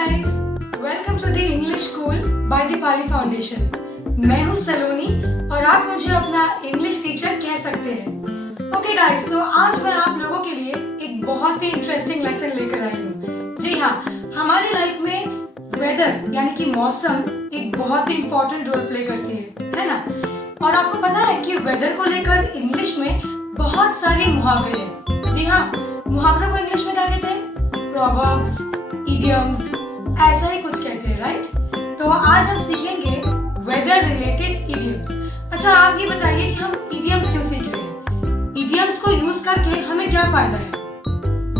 Guys, welcome to the English school by the Pali foundation. मैं हूँ सलोनी और आप मुझे अपना इंग्लिश टीचर कह सकते हैं। ओके गाइस, तो आज मैं आप लोगों के लिए एक बहुत ही इंटरेस्टिंग लेसन लेकर आई हूँ। जी हाँ, हमारी लाइफ में वेदर यानी कि मौसम एक बहुत ही इम्पोर्टेंट रोल प्ले करती है ना। और आपको पता है कि वेदर को लेकर इंग्लिश में बहुत सारे मुहावरे हैं। जी हाँ, मुहावरों को इंग्लिश में क्या कहते हैं? प्रोवर्ब्स, इडियम्स, ऐसा ही कुछ कहते हैं, राइट? तो आज हम सीखेंगे वेदर रिलेटेड इडियम्स। अच्छा, आप ये बताइए कि हम इडियम्स क्यों सीख रहे हैं? इडियम्स को यूज करके हमें क्या फायदा है?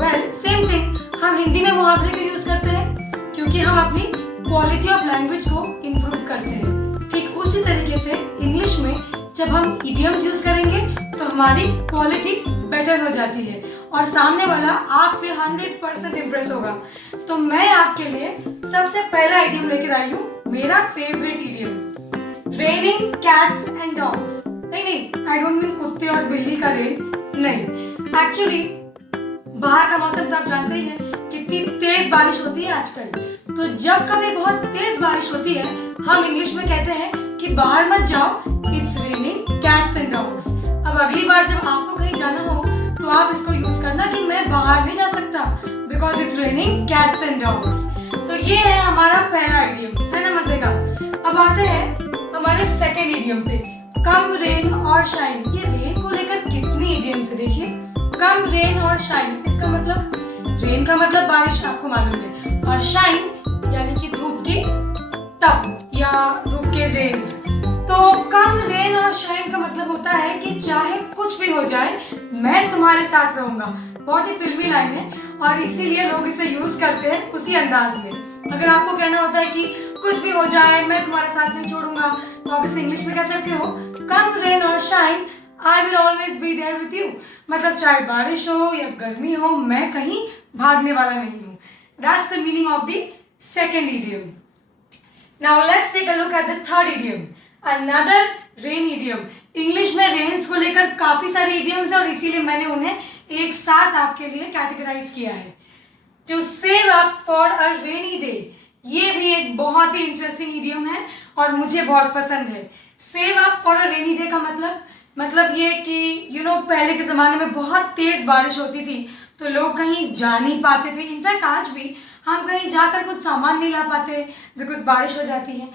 वेल, सेम थिंग, हम हिंदी में मुहावरे क्यों यूज करते हैं? क्योंकि हम अपनी क्वालिटी ऑफ लैंग्वेज को इम्प्रूव करते हैं। ठीक उसी तरीके से इंग्लिश में जब हम इडियम्स यूज करेंगे तो हमारी क्वालिटी बेटर हो जाती है और सामने वाला आपसे 100% इम्प्रेस होगा। तो मैं आपके लिए सबसे पहला इडियम लेकर आई हूँ, मेरा favourite idiom, raining cats and dogs. नहीं, आई डोंट मीन कुत्ते और बिल्ली का रेन, नहीं। एक्चुअली बाहर का मौसम तो आप जानते ही हैं, कितनी तेज बारिश होती है आजकल। तो जब कभी बहुत तेज बारिश होती है, हम इंग्लिश में कहते हैं कि बाहर मत जाओ, it's raining cats and dogs. अब अगली बार जब आपको कहीं जाना हो तो आप इसको यूज करना कि मैं बाहर नहीं जा सकता because it's raining cats and dogs. तो ये है हमारा पहला इडियम, है ना मजे का। अब आते हैं हमारे सेकेंड इडियम पे, कम रेन और शाइन। ये रेन को लेकर कितनी इडियम्स है, देखिए। कम रेन और शाइन, इसका मतलब रेन का मतलब बारिश, आपको मालूम है, और शाइन यानी कि धूप की तप या धूप के रेज। तो कम रेन और शाइन का मतलब होता है कि चाहे कुछ भी हो जाए मैं तुम्हारे साथ रहूंगा। बहुत ही फिल्मी लाइन है और इसीलिए लोग इसे यूज करते हैं उसी अंदाज में। अगर आपको कहना होता है कि कुछ भी हो जाए मैं तुम्हारे साथ नहीं छोड़ूंगा, तो आप इसे इंग्लिश में कह सकते हो, कम रेन और shine I will always be there with you. मतलब चाहे बारिश हो या गर्मी हो, मैं कहीं भागने वाला नहीं हूँ। That's the meaning of the second idiom. Now let's take a look at the third idiom, another rain idiom. English में रेन्स को लेकर काफी सारे इडियम्स हैं और इसीलिए मैंने उन्हें एक साथ आपके लिए कैटेगराइज किया है। To save up for a rainy day, ये भी एक बहुत ही इंटरेस्टिंग इडियम है और मुझे बहुत पसंद है। Save up for a rainy day का मतलब ये कि पहले के ज़माने में बहुत तेज़ बारिश होती थी तो लोग कहीं जा नहीं पाते थे। इनफैक्ट आज भी हम कहीं जाकर कुछ सामान नहीं ला पाते बिकॉज बारिश हो जाती है।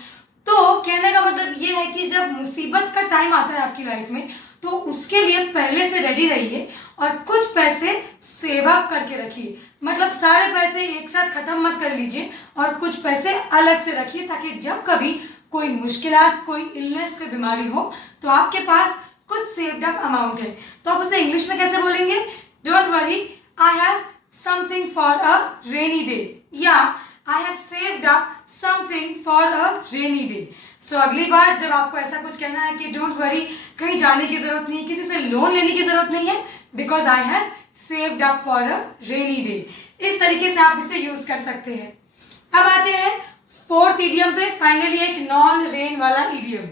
तो कहने का मतलब ये है कि जब मुसीबत का टाइम आता है आपकी लाइफ में तो उसके लिए पहले से रेडी रहिए और कुछ पैसे सेव अप करके रखिए। मतलब सारे पैसे एक साथ खत्म मत कर लीजिए और कुछ पैसे अलग से रखिए ताकि जब कभी कोई मुश्किलात, कोई इलनेस, कोई बीमारी हो तो आपके पास कुछ सेव्ड अप अमाउंट है। तो आप उसे इंग्लिश में कैसे बोलेंगे? Don't worry, I have something for a rainy day, या I have saved up something for a rainy day. So अगली बार जब आपको ऐसा कुछ कहना है कि डोंट वरी, कहीं जाने की जरूरत नहीं, किसी से लोन लेने की जरूरत नहीं है, because I have saved up for a rainy day. इस तरीके से आप इसे यूज कर सकते हैं। अब आते हैं फोर्थ इडियम पे, फाइनली एक नॉन रेन वाला idiom,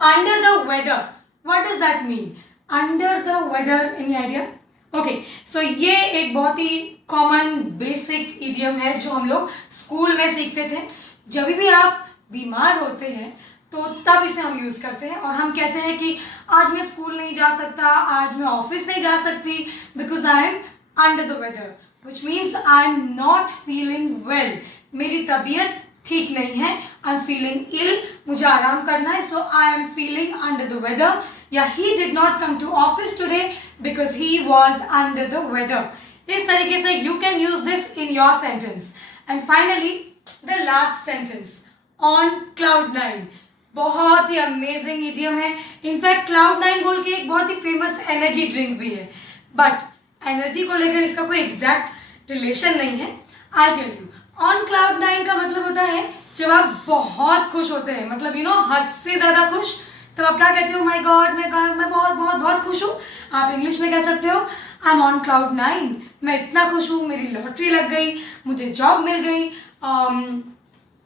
under the weather. What does that mean? Under the weather, any idea? Okay, so ये एक बहुत ही कॉमन बेसिक इडियम है जो हम लोग स्कूल में सीखते थे। जब भी आप बीमार होते हैं तो तब इसे हम यूज़ करते हैं और हम कहते हैं कि आज मैं स्कूल नहीं जा सकता, आज मैं ऑफिस नहीं जा सकती because I am under the weather, which means I am not feeling well. मेरी तबीयत ठीक नहीं है, आई एम फीलिंग इल, मुझे आराम करना है, so I am feeling under the weather. या he did not come to office today because he was under the weather. इस तरीके से you can use this in your sentence. And finally the last sentence, on cloud nine. बहुत ही amazing idiom है। In fact cloud nine बोल के एक बहुत ही फेमस एनर्जी ड्रिंक भी है, बट एनर्जी को लेकर इसका कोई एग्जैक्ट रिलेशन नहीं है। I tell you, on cloud nine का मतलब होता है जब आप बहुत खुश होते हैं, मतलब हद से ज़्यादा खुश, तब आप क्या कहते हो? माई गॉड, मैं बहुत बहुत बहुत खुश हूँ। आप इंग्लिश में कह सकते हो, I am on cloud nine. मैं इतना खुश हूँ, मेरी लॉटरी लग गई, मुझे जॉब मिल गई,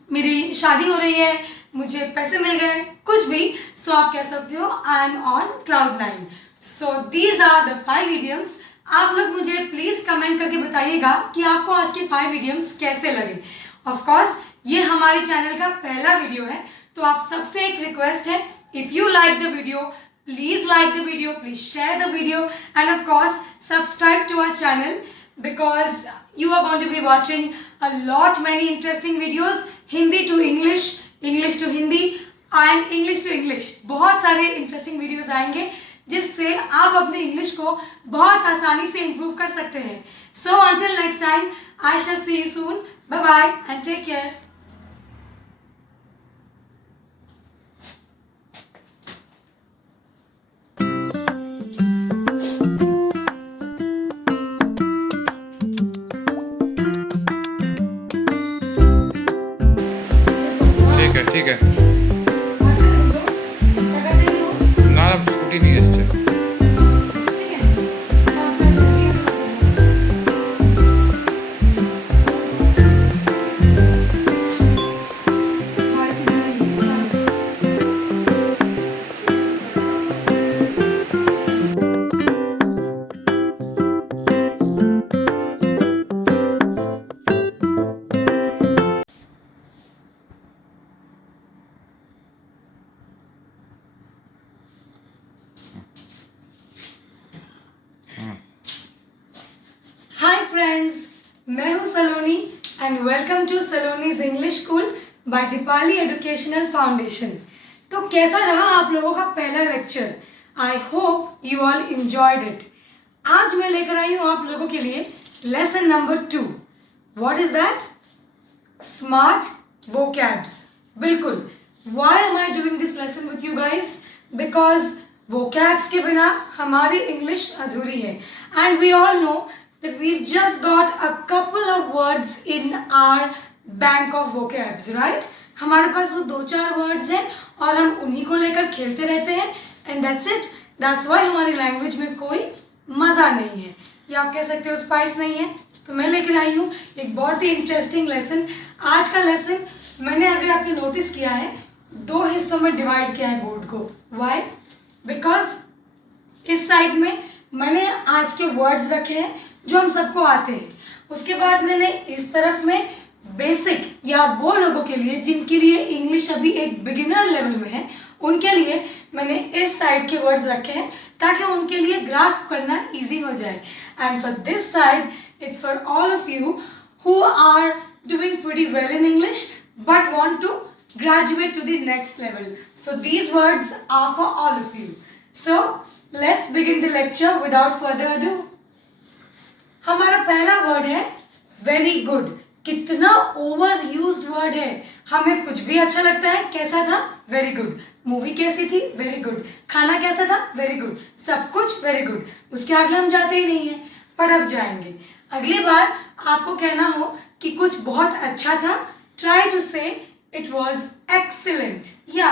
मेरी शादी हो रही है, मुझे पैसे मिल गए, कुछ भी। सो आप कह सकते हो, I am on cloud nine. So these are the 5 idioms आप लोग मुझे प्लीज कमेंट करके बताइएगा कि आपको आज के 5 इडियम्स कैसे लगे। ऑफ कोर्स ये हमारे चैनल का पहला वीडियो है, तो आप सबसे एक रिक्वेस्ट है, if you like the video please like the video, please share the video and of course subscribe to our channel because you are going to be watching a lot many interesting videos, Hindi to English, English to Hindi and English to English। बहुत सारे interesting videos आएंगे जिससे आप अपने English को बहुत आसानी से इम्प्रूव कर सकते हैं। सो until next time, I shall see you soon. Bye bye and take care. ठीक है ना स्कूटी नहीं আসছে। हाय फ्रेंड्स, मैं हूं Saloni and welcome to Saloni's English school by Deepali educational foundation. तो कैसा रहा आप लोगों का पहला lecture? I hope you all enjoyed it. आज मैं लेकर आई हूं आप लोगों के लिए lesson number 2। What is that? Smart vocabs. बिल्कुल। Why am I doing this lesson with you guys? Because vocabs के बिना हमारी इंग्लिश अधूरी है and we all know that we've just got a couple of words in our bank of vocabs, right? हमारे पास वो 2-4 words हैं और हम उन्हीं को लेकर खेलते रहते हैं and that's it. That's why हमारी लैंग्वेज में कोई मज़ा नहीं है, या आप कह सकते हो स्पाइस नहीं है। तो मैं लेकर आई हूँ एक बहुत ही इंटरेस्टिंग लेसन। आज का लेसन मैंने, अगर आपने नोटिस किया है, 2 हिस्सों में डिवाइड किया है बोर्ड को। Why? Because इस साइड में मैंने आज के वर्ड्स रखे हैं जो हम सबको आते हैं। उसके बाद मैंने इस तरफ में बेसिक, या वो लोगों के लिए जिनके लिए इंग्लिश अभी एक बिगिनर लेवल में है, उनके लिए मैंने इस साइड के वर्ड्स रखे हैं ताकि उनके लिए ग्रास्प करना इजी हो जाए। And for this side it's for all of you who are doing pretty well in English but want to graduate to the next level. So these words are for all of you. So let's begin the lecture without further ado. हमारा पहला word है very good. कितना over used word है। हमें कुछ भी अच्छा लगता है, कैसा था? Very good. मूवी कैसी थी? Very good. खाना कैसा था? Very good. सब कुछ वेरी गुड। उसके आगे हम जाते ही नहीं हैं, पर अब जाएंगे। अगली बार आपको कहना हो कि कुछ बहुत अच्छा था, try to say it was excellent या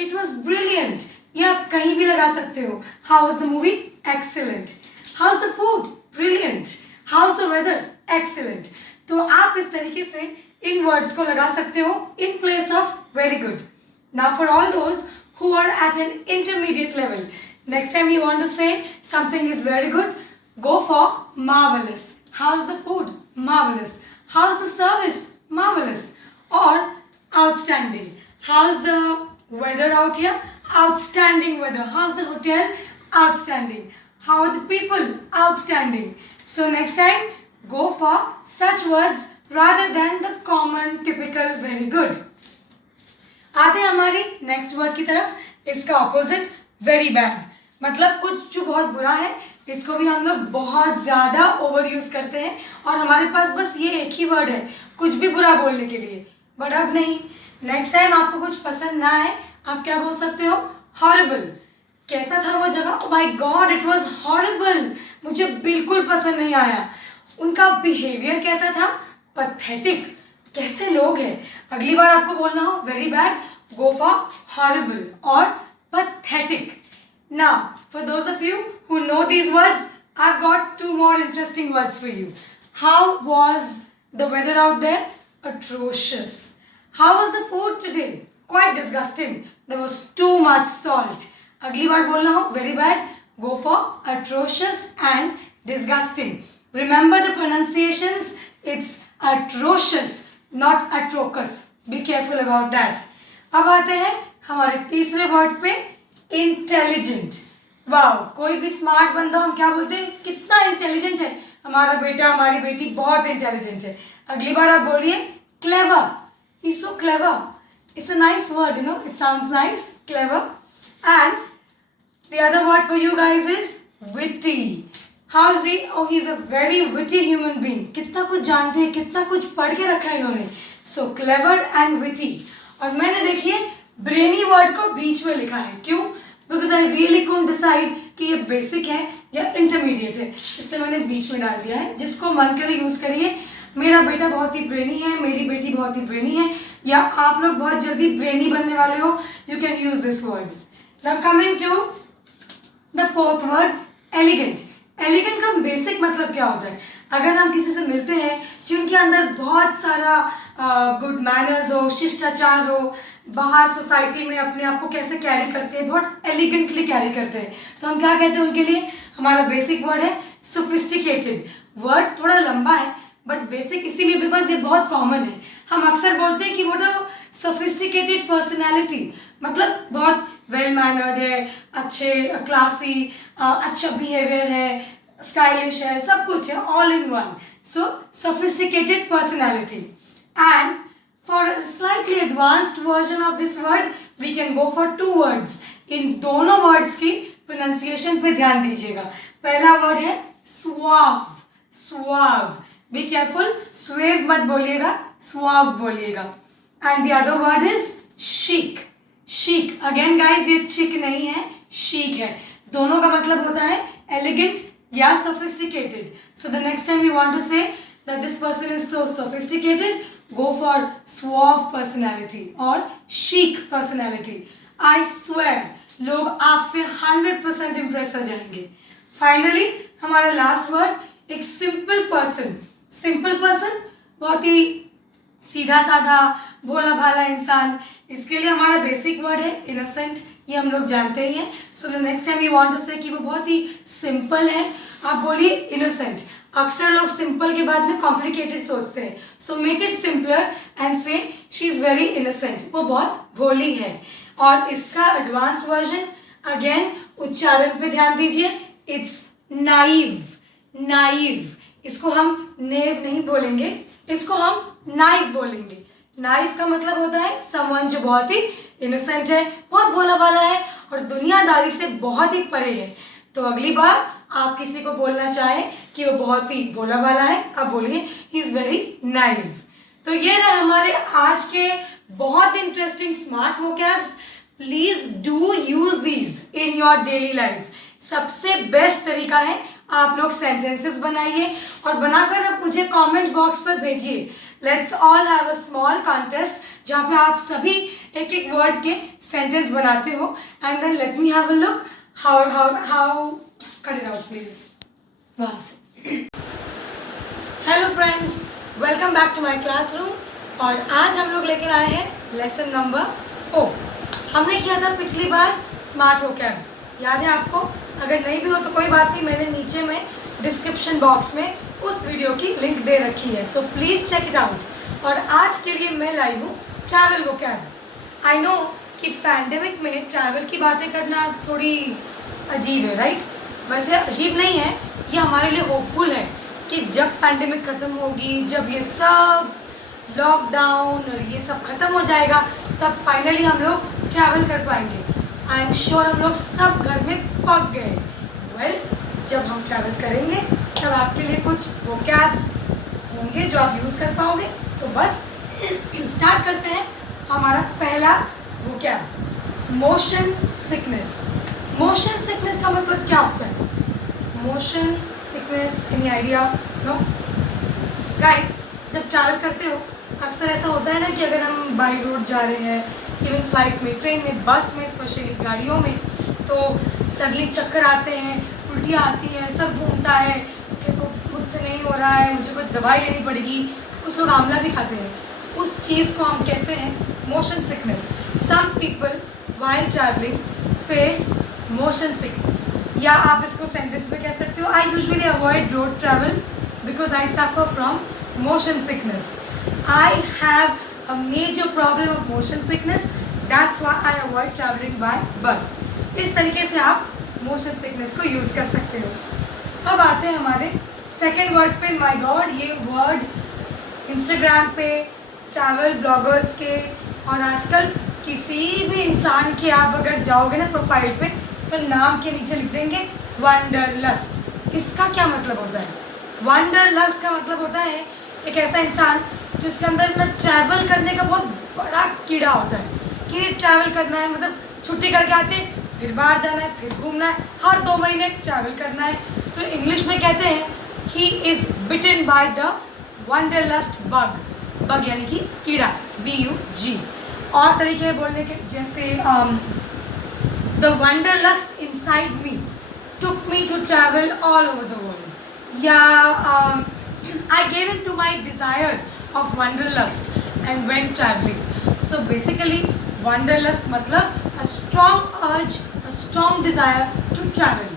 इट वॉज ब्रिलियंट, या आप कहीं भी लगा सकते हो। How was the movie? Excellent. How is the food? Brilliant. How is the weather? Excellent. तो आप इस तरीके से इन वर्ड्स को लगा सकते हो in place of very good. Now for all those who are at an intermediate level, next time you want to say something is very good, go for marvelous. How's the food? Marvelous. How's the service? Marvelous. Or outstanding. How's the weather out here? Outstanding weather. How's the hotel? Outstanding. How are the people? Outstanding. So next time, go for such words rather than the common, typical, very good. आते हैं हमारी next word की तरफ। इसका opposite very bad, मतलब कुछ जो बहुत बुरा है, इसको भी हम लोग बहुत ज़्यादा ओवर यूज़ करते हैं और हमारे पास बस ये एक ही वर्ड है कुछ भी बुरा बोलने के लिए। बट अब नहीं, नेक्स्ट टाइम आपको कुछ पसंद ना आए, आप क्या बोल सकते हो? हॉरिबल। कैसा था वो जगह? Oh my God, it was horrible. मुझे बिल्कुल पसंद नहीं आया। उनका बिहेवियर कैसा था? पैथेटिक। कैसे लोग हैं? अगली बार आपको बोलना हो very bad, go for horrible और pathetic. Now, for those of you who know these words, I've got 2 more interesting words for you. How was the weather out there? Atrocious. How was the food today? Quite disgusting. There was too much salt. अगली बार बोलना हो very bad, go for atrocious and disgusting. Remember the pronunciations, it's atrocious, not atrocous. Be careful about that. अब आते हैं हमारे तीसरे word पे, intelligent. Wow, कोई भी स्मार्ट बंदा हम क्या बोलते हैं, कितना इंटेलिजेंट है हमारा बेटा, हमारी बेटी बहुत इंटेलिजेंट है. अगली बार आप बोलिए clever. He is so clever. It's a nice word, you know, it sounds nice, clever. And the other word for you guys is witty. How is he? Oh, he is a very witty human being. कितना कुछ जानते हैं, कितना कुछ पढ़ के रखा है इन्होंने. So clever and witty. और मैंने देखिए ब्रेनी वर्ड को बीच में लिखा है. क्यों? Because I really couldn't decide कि ये बेसिक है या इंटरमीडिएट है, इसलिए मैंने बीच में डाल दिया है. जिसको मन करे यूज़ करिए. मेरा बेटा बहुत ही ब्रेनी है, मेरी बेटी बहुत ही ब्रेनी है, या आप लोग बहुत जल्दी ब्रेनी बनने वाले हो, you can use this word. Now coming to the fourth word, elegant. Elegant का बेसिक मतलब क्या होता है? अगर हम किसी से मिलते हैं जिनके अंदर बहुत सारा गुड मैनर्स हो, शिष्टाचार हो, बाहर सोसाइटी में अपने आप को कैसे कैरी करते हैं, बहुत एलिगेंटली कैरी करते हैं, तो हम क्या कहते हैं उनके लिए? हमारा बेसिक वर्ड है सोफिस्टिकेटेड. वर्ड थोड़ा लंबा है बट बेसिक इसीलिए बिकॉज ये बहुत कॉमन है. हम अक्सर बोलते हैं कि वो तो सोफिस्टिकेटेड पर्सनैलिटी, मतलब बहुत वेल मैनर्ड है, अच्छे क्लासी, अच्छा बिहेवियर है, स्टाइलिश है, सब कुछ है, all in one. So sophisticated personality. And for slightly advanced version of this word we can go for two words. इन दोनों वर्ड्स की प्रोनाउंसिएशन पे ध्यान दीजिएगा. पहला वर्ड है सुआव. सुआव, बी केयरफुल, स्वेव मत बोलिएगा, सुआव बोलिएगा. And the other word is chic. chic, again guys ये चिक नहीं है, chic है. दोनों का मतलब होता है एलिगेंट या sophisticated. So the next time you want to say that this person is so sophisticated, go for suave personality or chic personality. I swear लोग आपसे 100% इम्प्रेस हो जाएंगे. फाइनली हमारा लास्ट वर्ड, एक सिंपल पर्सन. सिंपल पर्सन बहुत ही सीधा साधा, भोला भाला इंसान. इसके लिए हमारा बेसिक वर्ड है इनोसेंट. ये हम लोग जानते ही हैं. So the next time you want to say कि वो बहुत ही सिंपल है, आप बोलिए इनोसेंट. अक्सर लोग सिंपल के बाद में कॉम्प्लिकेटेड सोचते हैं. So make it simpler and से शी इज़ वेरी इनोसेंट. वो बहुत भोली है. और इसका एडवांस्ड वर्जन, अगेन उच्चारण पे ध्यान दीजिए, इट्स नाइव. नाइव, इसको हम नेव नहीं बोलेंगे, इसको हम नाइव बोलेंगे. नाइव का मतलब होता है समवन जो बहुत ही इनोसेंट है, बहुत भोला भाला है और दुनियादारी से बहुत ही परे है. तो अगली बार आप किसी को बोलना चाहे कि वो बहुत ही भोला भाला है, आप बोलिए ही इज़ वेरी नाइव. तो ये रहे हमारे आज के बहुत interesting smart vocabs. Please do use these in your daily life. सबसे बेस्ट तरीका है आप लोग सेंटेंसेस बनाइए और बनाकर आप मुझे कमेंट बॉक्स पर भेजिए. Let's all have a small contest जहाँ पे आप सभी एक एक वर्ड के सेंटेंस बनाते हो. And then let me have a look how cut it out please. वहाँ से. Hello friends, welcome back to my classroom. और आज हम लोग लेकर आए हैं लेसन नंबर 4. हमने किया था पिछली बार स्मार्ट वोकैब्स, याद है आपको? अगर नहीं भी हो तो कोई बात नहीं, मैंने नीचे में डिस्क्रिप्शन बॉक्स में उस वीडियो की लिंक दे रखी है. So please check it out. और आज के लिए मैं लाई हूँ ट्रैवल वोकैब्स. आई नो कि पैंडेमिक में ट्रैवल की बातें करना थोड़ी अजीब है, राइट? वैसे अजीब नहीं है, ये हमारे लिए होपफुल है कि जब पैंडेमिक ख़त्म होगी, जब ये सब लॉकडाउन और ये सब ख़त्म हो जाएगा, तब फाइनली हम लोग ट्रैवल कर पाएंगे. आई एम श्योर हम लोग सब घर में पक गए. वेल, जब हम ट्रैवल करेंगे तब आपके लिए कुछ वोकैब्स होंगे जो आप यूज़ कर पाओगे. तो बस स्टार्ट करते हैं. हमारा पहला vocab, motion sickness. Motion sickness का मतलब क्या होता है? Motion sickness, any idea? No guys, जब ट्रैवल करते हो अक्सर ऐसा होता है ना कि अगर हम बाई रोड जा रहे हैं, इवन फ्लाइट में, ट्रेन में, बस में, स्पेशली गाड़ियों में, तो सडनली चक्कर आते हैं, उल्टियाँ आती हैं, सब घूमता है कि तो मुझसे नहीं हो रहा है, मुझे कुछ दवाई लेनी पड़ेगी. कुछ लोग आंवला भी खाते हैं. उस चीज़ को हम कहते हैं motion sickness. Some people while travelling face motion sickness. या आप इसको सेंटेंस में कह सकते हो, I usually avoid road travel because I suffer from motion sickness. I have a major problem of motion sickness, that's why I avoid travelling by bus. इस तरीके से आप मोशन सिकनेस को यूज़ कर सकते हो. अब आते हैं हमारे सेकेंड वर्ड पे. माई गॉड, ये वर्ड इंस्टाग्राम पे ट्रैवल ब्लॉगर्स के और आजकल किसी भी इंसान के आप अगर जाओगे ना प्रोफाइल पे तो नाम के नीचे लिख देंगे वंडरलस्ट. इसका क्या मतलब होता है? वंडरलस्ट का मतलब होता है एक ऐसा इंसान जिसके अंदर ना ट्रैवल करने का बहुत बड़ा कीड़ा होता है कि ट्रैवल करना है, मतलब छुट्टी करके आते हैं फिर बाहर जाना है, फिर घूमना है, हर 2 महीने ट्रैवल करना है. तो इंग्लिश में कहते हैं he is bitten by the wanderlust bug. Bug यानी कि कीड़ा, BUG. और तरीके हैं बोलने के, जैसे the wanderlust inside me took me to travel all over the world. या I gave in to my desire of wanderlust and when traveling. So basically wanderlust मतलब a strong urge, a strong desire to travel,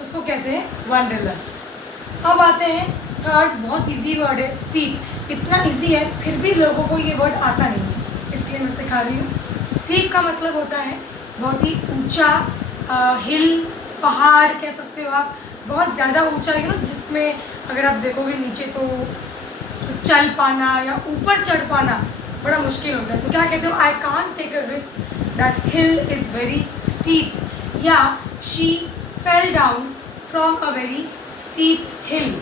उसको कहते हैं wanderlust. अब आते हैं third, बहुत easy word है, स्टीप. इतना इजी है फिर भी लोगों को ये वर्ड आता नहीं है, इसलिए मैं सिखा रही हूँ. स्टीप का मतलब होता है बहुत ही ऊंचा, हिल, पहाड़ कह सकते हो आप, बहुत ज़्यादा ऊंचा, जिसमें अगर आप देखोगे नीचे तो चल पाना या ऊपर चढ़ पाना बड़ा मुश्किल होता है. तो क्या कहते हो? I can't take a risk, that hill is very steep. या she fell down from a very steep hill.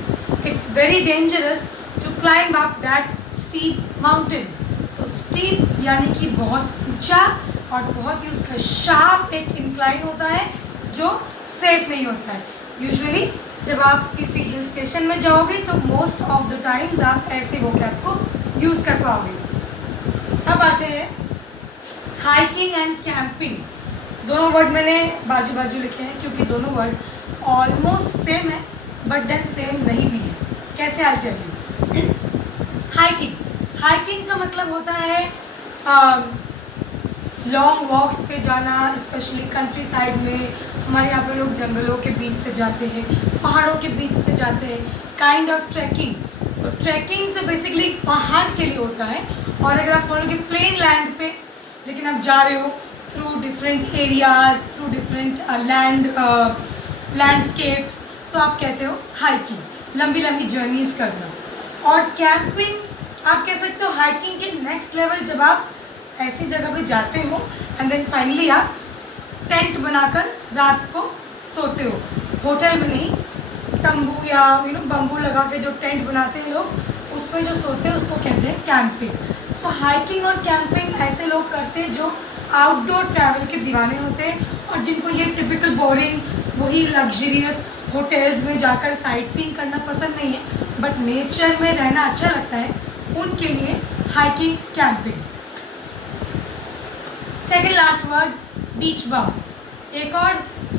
It's very dangerous to climb up that steep mountain. तो स्टीप यानी कि बहुत ऊंचा और बहुत ही उसका शार्प एक इंक्लाइन होता है जो सेफ नहीं होता है. यूजुअली जब आप किसी हिल स्टेशन में जाओगे तो मोस्ट ऑफ द टाइम्स आप ऐसे वोकैब को यूज़ कर पाओगे. अब आते हैं हाइकिंग एंड कैंपिंग. दोनों वर्ड मैंने बाजू बाजू लिखे हैं क्योंकि दोनों वर्ड ऑलमोस्ट सेम है बट देन सेम नहीं भी है. कैसे I tell you. Hiking, hiking का मतलब होता है लॉन्ग वॉक्स पे जाना, स्पेशली कंट्री साइड में. हमारे यहाँ पे लोग जंगलों के बीच से जाते हैं, पहाड़ों के बीच से जाते हैं, काइंड ऑफ ट्रैकिंग. तो ट्रैकिंग तो बेसिकली पहाड़ के लिए होता है. और अगर आप बोलोगे प्लेन लैंड पे लेकिन आप जा रहे हो through different areas, through different landscapes, तो आप कहते हो हाइकिंग, लंबी लंबी जर्नीज करना. और कैंपिंग आप कह सकते हो हाइकिंग के नेक्स्ट लेवल, जब आप ऐसी जगह पे जाते हो एंड देन फाइनली आप टेंट बनाकर रात को सोते हो. होटल में नहीं, तंबू या बम्बू लगा के जो टेंट बनाते हैं लोग, उसमें जो सोते हैं उसको कहते हैं कैंपिंग. सो हाइकिंग और कैंपिंग ऐसे लोग करते हैं जो आउटडोर ट्रैवल के दीवाने होते हैं और जिनको ये टिपिकल बोरिंग वही लग्जरियस होटल्स में जाकर साइट सीइंग करना पसंद नहीं है बट नेचर में रहना अच्छा लगता है, उनके लिए hiking camping. Second last word, beach bum. एक और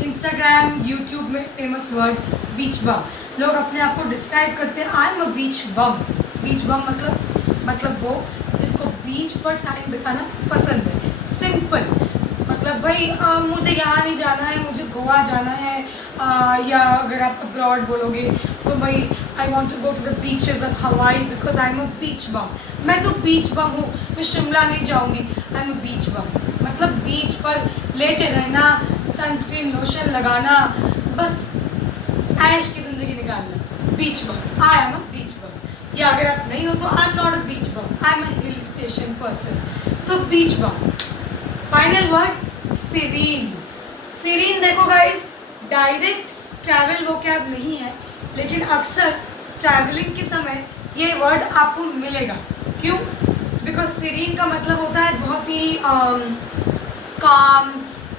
इंस्टाग्राम यूट्यूब में फेमस वर्ड बीच बम. लोग अपने आप को डिस्क्राइब करते हैं आई एम अ बीच बम. बीच बम मतलब वो जिसको बीच पर टाइम बिताना पसंद है. सिंपल मतलब भाई मुझे यहाँ नहीं जाना है, मुझे गोवा जाना है. या अगर आप अब्रॉड बोलोगे तो भाई I want to go to the beaches of Hawaii because I am a beach bum. मैं तो बीच बम हूँ, मैं शिमला नहीं जाऊँगी, आई एम अ बीच बम. मतलब बीच पर लेटे रहना, सनस्क्रीन लोशन लगाना, बस ऐश की ज़िंदगी निकालना. Beach bum, I am a beach bum. या अगर आप नहीं हो तो I am not a beach bum, I am a hill station person. तो beach bum. Final word serene. Serene देखो गाइज, डायरेक्ट ट्रैवल वोकैब नहीं है लेकिन अक्सर ट्रैवलिंग के समय ये वर्ड आपको मिलेगा. क्यों? बिकॉज सीरीन का मतलब होता है बहुत ही काम,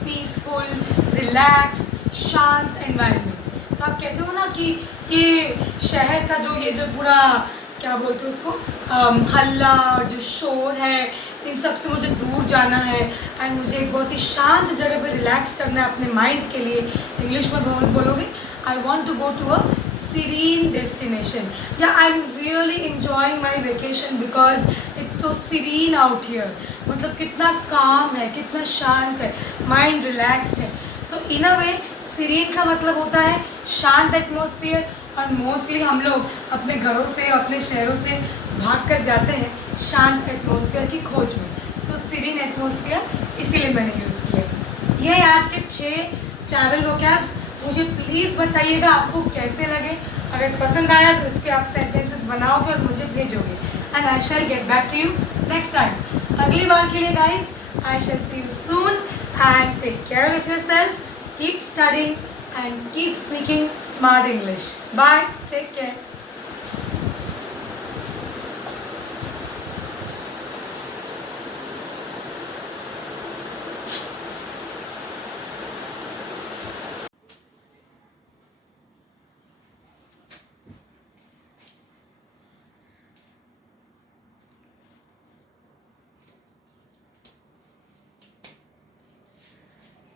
पीसफुल, रिलैक्स, शांत एनवायरनमेंट. तो आप कहते हो ना कि ये शहर का जो पूरा क्या बोलते हैं उसको, हल्ला और जो शोर है, इन सब से मुझे दूर जाना है एंड मुझे एक बहुत ही शांत जगह पे रिलैक्स करना है अपने माइंड के लिए. इंग्लिश में बोलोगे I want to go to a serene destination. Yeah, I'm really enjoying my vacation because it's so serene out here. मतलब कितना काम है, कितना शांत है, माइंड रिलैक्सड है. सो इन अ वे सीरीन का मतलब होता है शांत एटमॉस्फेयर, और मोस्टली हम लोग अपने घरों से, अपने शहरों से भाग कर जाते हैं शांत एटमॉस्फेयर की खोज में। सो सीरीन एटमॉस्फेयर इसीलिए मैंने यूज़ किया। ये आज के 6 ट्रैवल वोकैब्स। मुझे प्लीज़ बताइएगा आपको कैसे लगे। अगर पसंद आया तो इसके आप सेंटेंसेस बनाओगे और मुझे भेजोगे, and I shall get back to you next time. अगली बार के लिए guys, I shall see you soon and take care of yourself, keep studying and keep speaking smart English. Bye. Take care.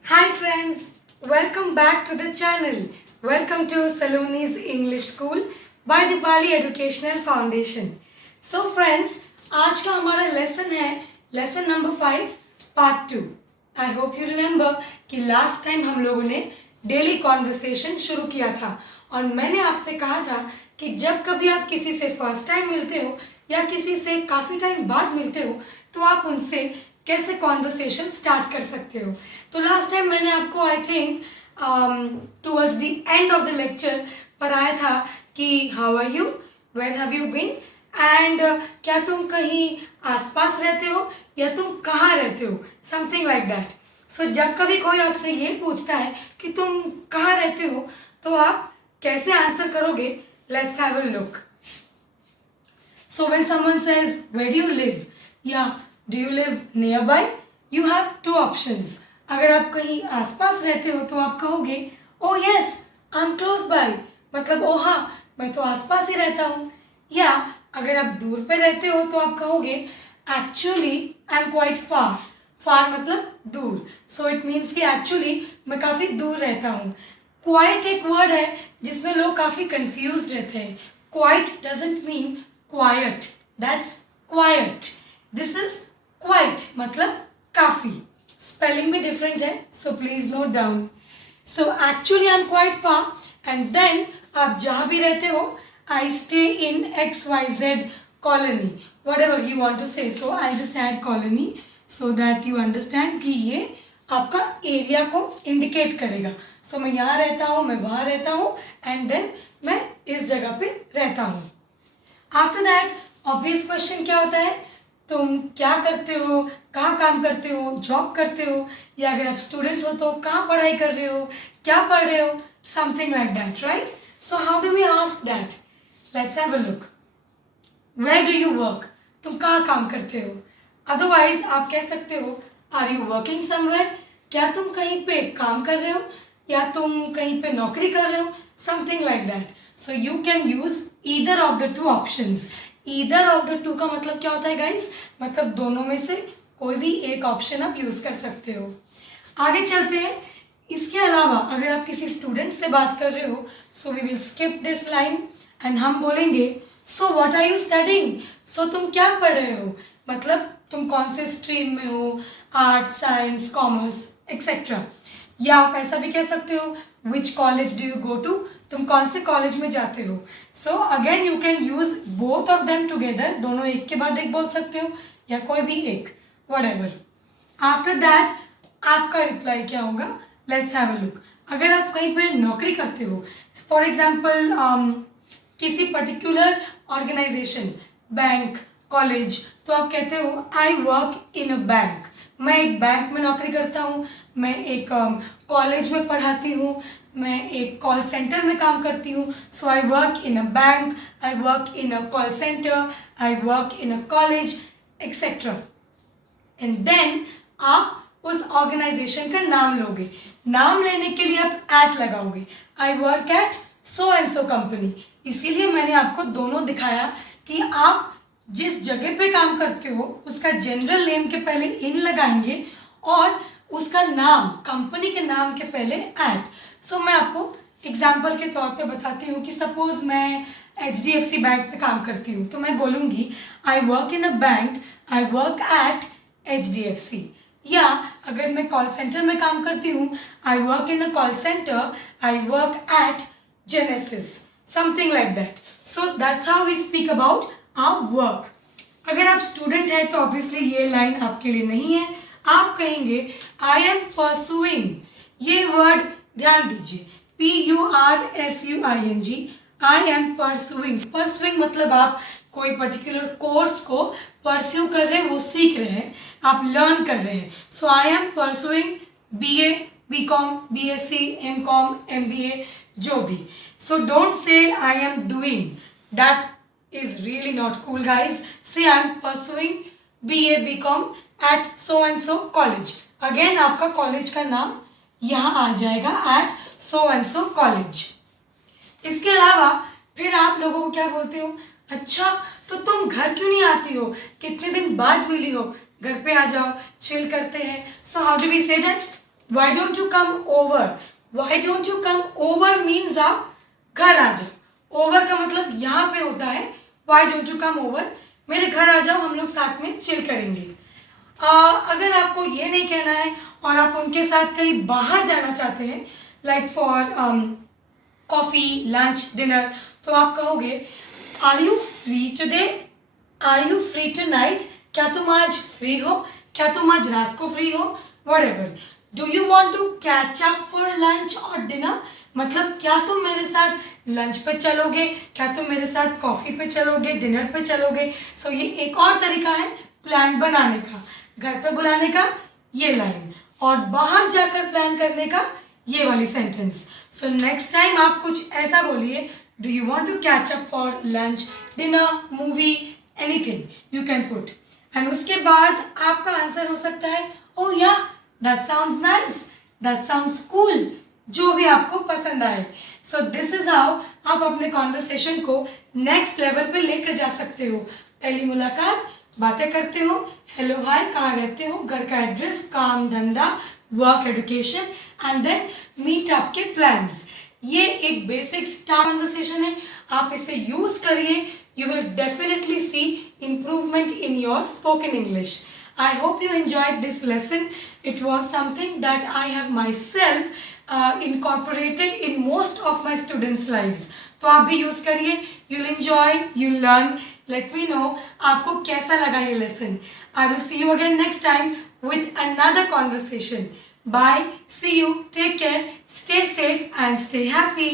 Hi friends. Welcome back to the channel. Welcome to Saloni's English School by Dipali Educational Foundation. So friends, आज का हमारा lesson है lesson number 5 part 2. I hope you remember कि last time हम लोगों ने daily conversation शुरू किया था, और मैंने आपसे कहा था कि जब कभी आप किसी से फर्स्ट टाइम मिलते हो या किसी से काफ़ी टाइम बाद मिलते हो तो आप उनसे कैसे कॉन्वर्सेशन स्टार्ट कर सकते हो। तो लास्ट टाइम मैंने आपको I think towards the end of the lecture पढ़ाया था कि how are you, where have you been, and क्या तुम कहीं आसपास रहते हो या तुम कहाँ रहते हो, समथिंग लाइक दैट। सो जब कभी कोई आपसे ये पूछता है कि तुम कहाँ रहते हो तो आप कैसे आंसर करोगे, let's have a look. So when someone says where do you live या do you live nearby, you have 2 options. अगर आप कहीं आसपास रहते हो तो आप कहोगे oh yes I am close by, मतलब ओ हाँ मैं तो आसपास ही रहता हूँ। या अगर आप दूर पे रहते हो तो आप कहोगे actually I am quite far, far मतलब दूर। सो इट मीन्स कि एक्चुअली मैं काफ़ी दूर रहता हूँ। क्वाइट एक वर्ड है जिसमें लोग काफ़ी कंफ्यूज रहते हैं। Quite doesn't mean quiet, that's quiet. This is quite मतलब काफ़ी, स्पेलिंग भी डिफरेंट है, so please note down. So actually I am quite far and then आप जहाँ भी रहते हो, I stay in XYZ colony, whatever you want to say. So I just add colony so that you understand कि ये आपका area को indicate करेगा। सो मैं यहाँ रहता हूँ, मैं वहाँ रहता हूँ, एंड देन मैं इस जगह पे रहता हूँ। आफ्टर दैट ऑब्वियस क्वेश्चन क्या होता है, तुम क्या करते हो, कहाँ काम करते हो, जॉब करते हो, या अगर आप स्टूडेंट हो तो कहाँ पढ़ाई कर रहे हो, क्या पढ़ रहे हो, something like that, right. So how do we ask that, let's have a look. Where do you work, तुम कहाँ काम करते हो। अदरवाइज आप कह सकते हो आर यू वर्किंग समवेयर, क्या तुम कहीं पे काम कर रहे हो या तुम कहीं पे नौकरी कर रहे हो, something like that. So you can use either of the 2 options. Either of the 2 का मतलब क्या होता है गाइस, मतलब दोनों में से कोई भी एक ऑप्शन आप यूज़ कर सकते हो। आगे चलते हैं। इसके अलावा अगर आप किसी स्टूडेंट से बात कर रहे हो, so we will skip this line and हम बोलेंगे so what are you studying, so तुम क्या पढ़ रहे हो, मतलब तुम कौन से स्ट्रीम में हो, आर्ट, साइंस, कॉमर्स एक्सेट्रा। या आप ऐसा भी कह सकते हो which college do you go to, तुम कौन से कॉलेज में जाते हो। So again you can use both of them together, दोनों एक के बाद एक बोल सकते हो या कोई भी एक, व्हाटएवर। आफ्टर दैट आपका रिप्लाई क्या होगा, लेट्स हैव अ लुक। अगर आप कहीं पे नौकरी करते हो, फॉर एग्जाम्पल किसी पर्टिकुलर ऑर्गेनाइजेशन, बैंक, कॉलेज, तो आप कहते हो आई वर्क इन अ बैंक, मैं एक बैंक में नौकरी करता हूँ, मैं एक कॉलेज में पढ़ाती हूँ, मैं एक कॉल सेंटर में काम करती हूँ। So I work in a bank, I work in a call centre, I work in a college etcetera. And then आप उस ऑर्गेनाइजेशन का नाम लोगे। नाम लेने के लिए आप एट लगाओगे, आई work eight so and so company. इसीलिए मैंने आपको दोनों दिखाया कि आप जिस जगह पे काम करते हो उसका जनरल नेम के पहले इन लगाएंगे और उसका नाम, कंपनी के नाम के पहले एट। सो मैं आपको एग्जाम्पल के तौर पे बताती हूँ कि सपोज मैं HDFC बैंक में काम करती हूँ, तो मैं बोलूँगी आई work in a bank, I work eight HDFC। या अगर मैं कॉल सेंटर में काम करती हूँ, I work in a call centre, I work at Genesis, something like that. So that's how we speak about our work. अगर आप student हैं तो ऑब्वियसली ये लाइन आपके लिए नहीं है. आप कहेंगे आई एम परसुइंग. ये वर्ड ध्यान दीजिए, PURSUING. I am pursuing. Pursuing मतलब आप कोई पर्टिकुलर कोर्स को परस्यू कर रहे हैं, वो सीख रहे हैं, आप लर्न कर रहे हैं. So I am pursuing BA, BCom, BSc, MCom, MBA, जो भी. So don't say I am doing. That is really not cool, guys. Say I'm pursuing BA BCom at so and so college. Again आपका college का नाम यहाँ आ जाएगा at so and so college. इसके अलावा फिर आप लोगों को क्या बोलते हो, अच्छा तो तुम घर क्यों नहीं आती हो, कितने दिन बाद मिली हो, घर पे आ जाओ, चिल करते हैं. So how do we say that? Why don't you come over? Why don't you come over means आप घर आ जाओ. ओवर का मतलब यहाँ पे होता है Why don't you come over? मेरे घर आ जाओ, हम लोग साथ में चिल करेंगे. अगर आपको ये नहीं कहना है और आप उनके साथ कहीं बाहर जाना चाहते हैं, like for coffee, lunch, dinner, तो आप कहोगे are you free today? Are you free tonight? क्या तुम आज फ्री हो? क्या तुम आज रात को फ्री हो? Whatever. Do you want to catch up for lunch और डिनर? मतलब क्या तुम मेरे साथ लंच पे चलोगे, क्या तुम मेरे साथ कॉफ़ी पे चलोगे, डिनर पे चलोगे. सो ये एक और तरीका है प्लान बनाने का, घर पे बुलाने का ये लाइन, और बाहर जाकर प्लान करने का ये वाली सेंटेंस. सो नेक्स्ट टाइम आप कुछ ऐसा बोलिए, do you want to catch up for lunch, dinner, movie, anything you can put. And उसके बाद आपका आंसर हो सकता है oh yeah that sounds nice, that sounds cool, जो भी आपको पसंद आए. सो दिस इज हाउ आप अपने कॉन्वर्सेशन को नेक्स्ट लेवल पे लेकर जा सकते हो. पहली मुलाकात, बातें करते हो, हेलो हाय, कहाँ रहते हो, घर का एड्रेस, काम धंधा, work, education, and then meet up के प्लान्स. ये एक बेसिक स्टार्ट कॉन्वर्सेशन है. आप इसे यूज करिए, you will definitely see improvement in your spoken English. I hope you enjoyed this lesson. It was something that I have myself incorporated in most of my students' lives. तो आप भी use करिए, you'll enjoy, you'll learn. Let me know आपको कैसा लगा ये lesson. I will see you again next time with another conversation. Bye. See you. Take care. Stay safe and stay happy.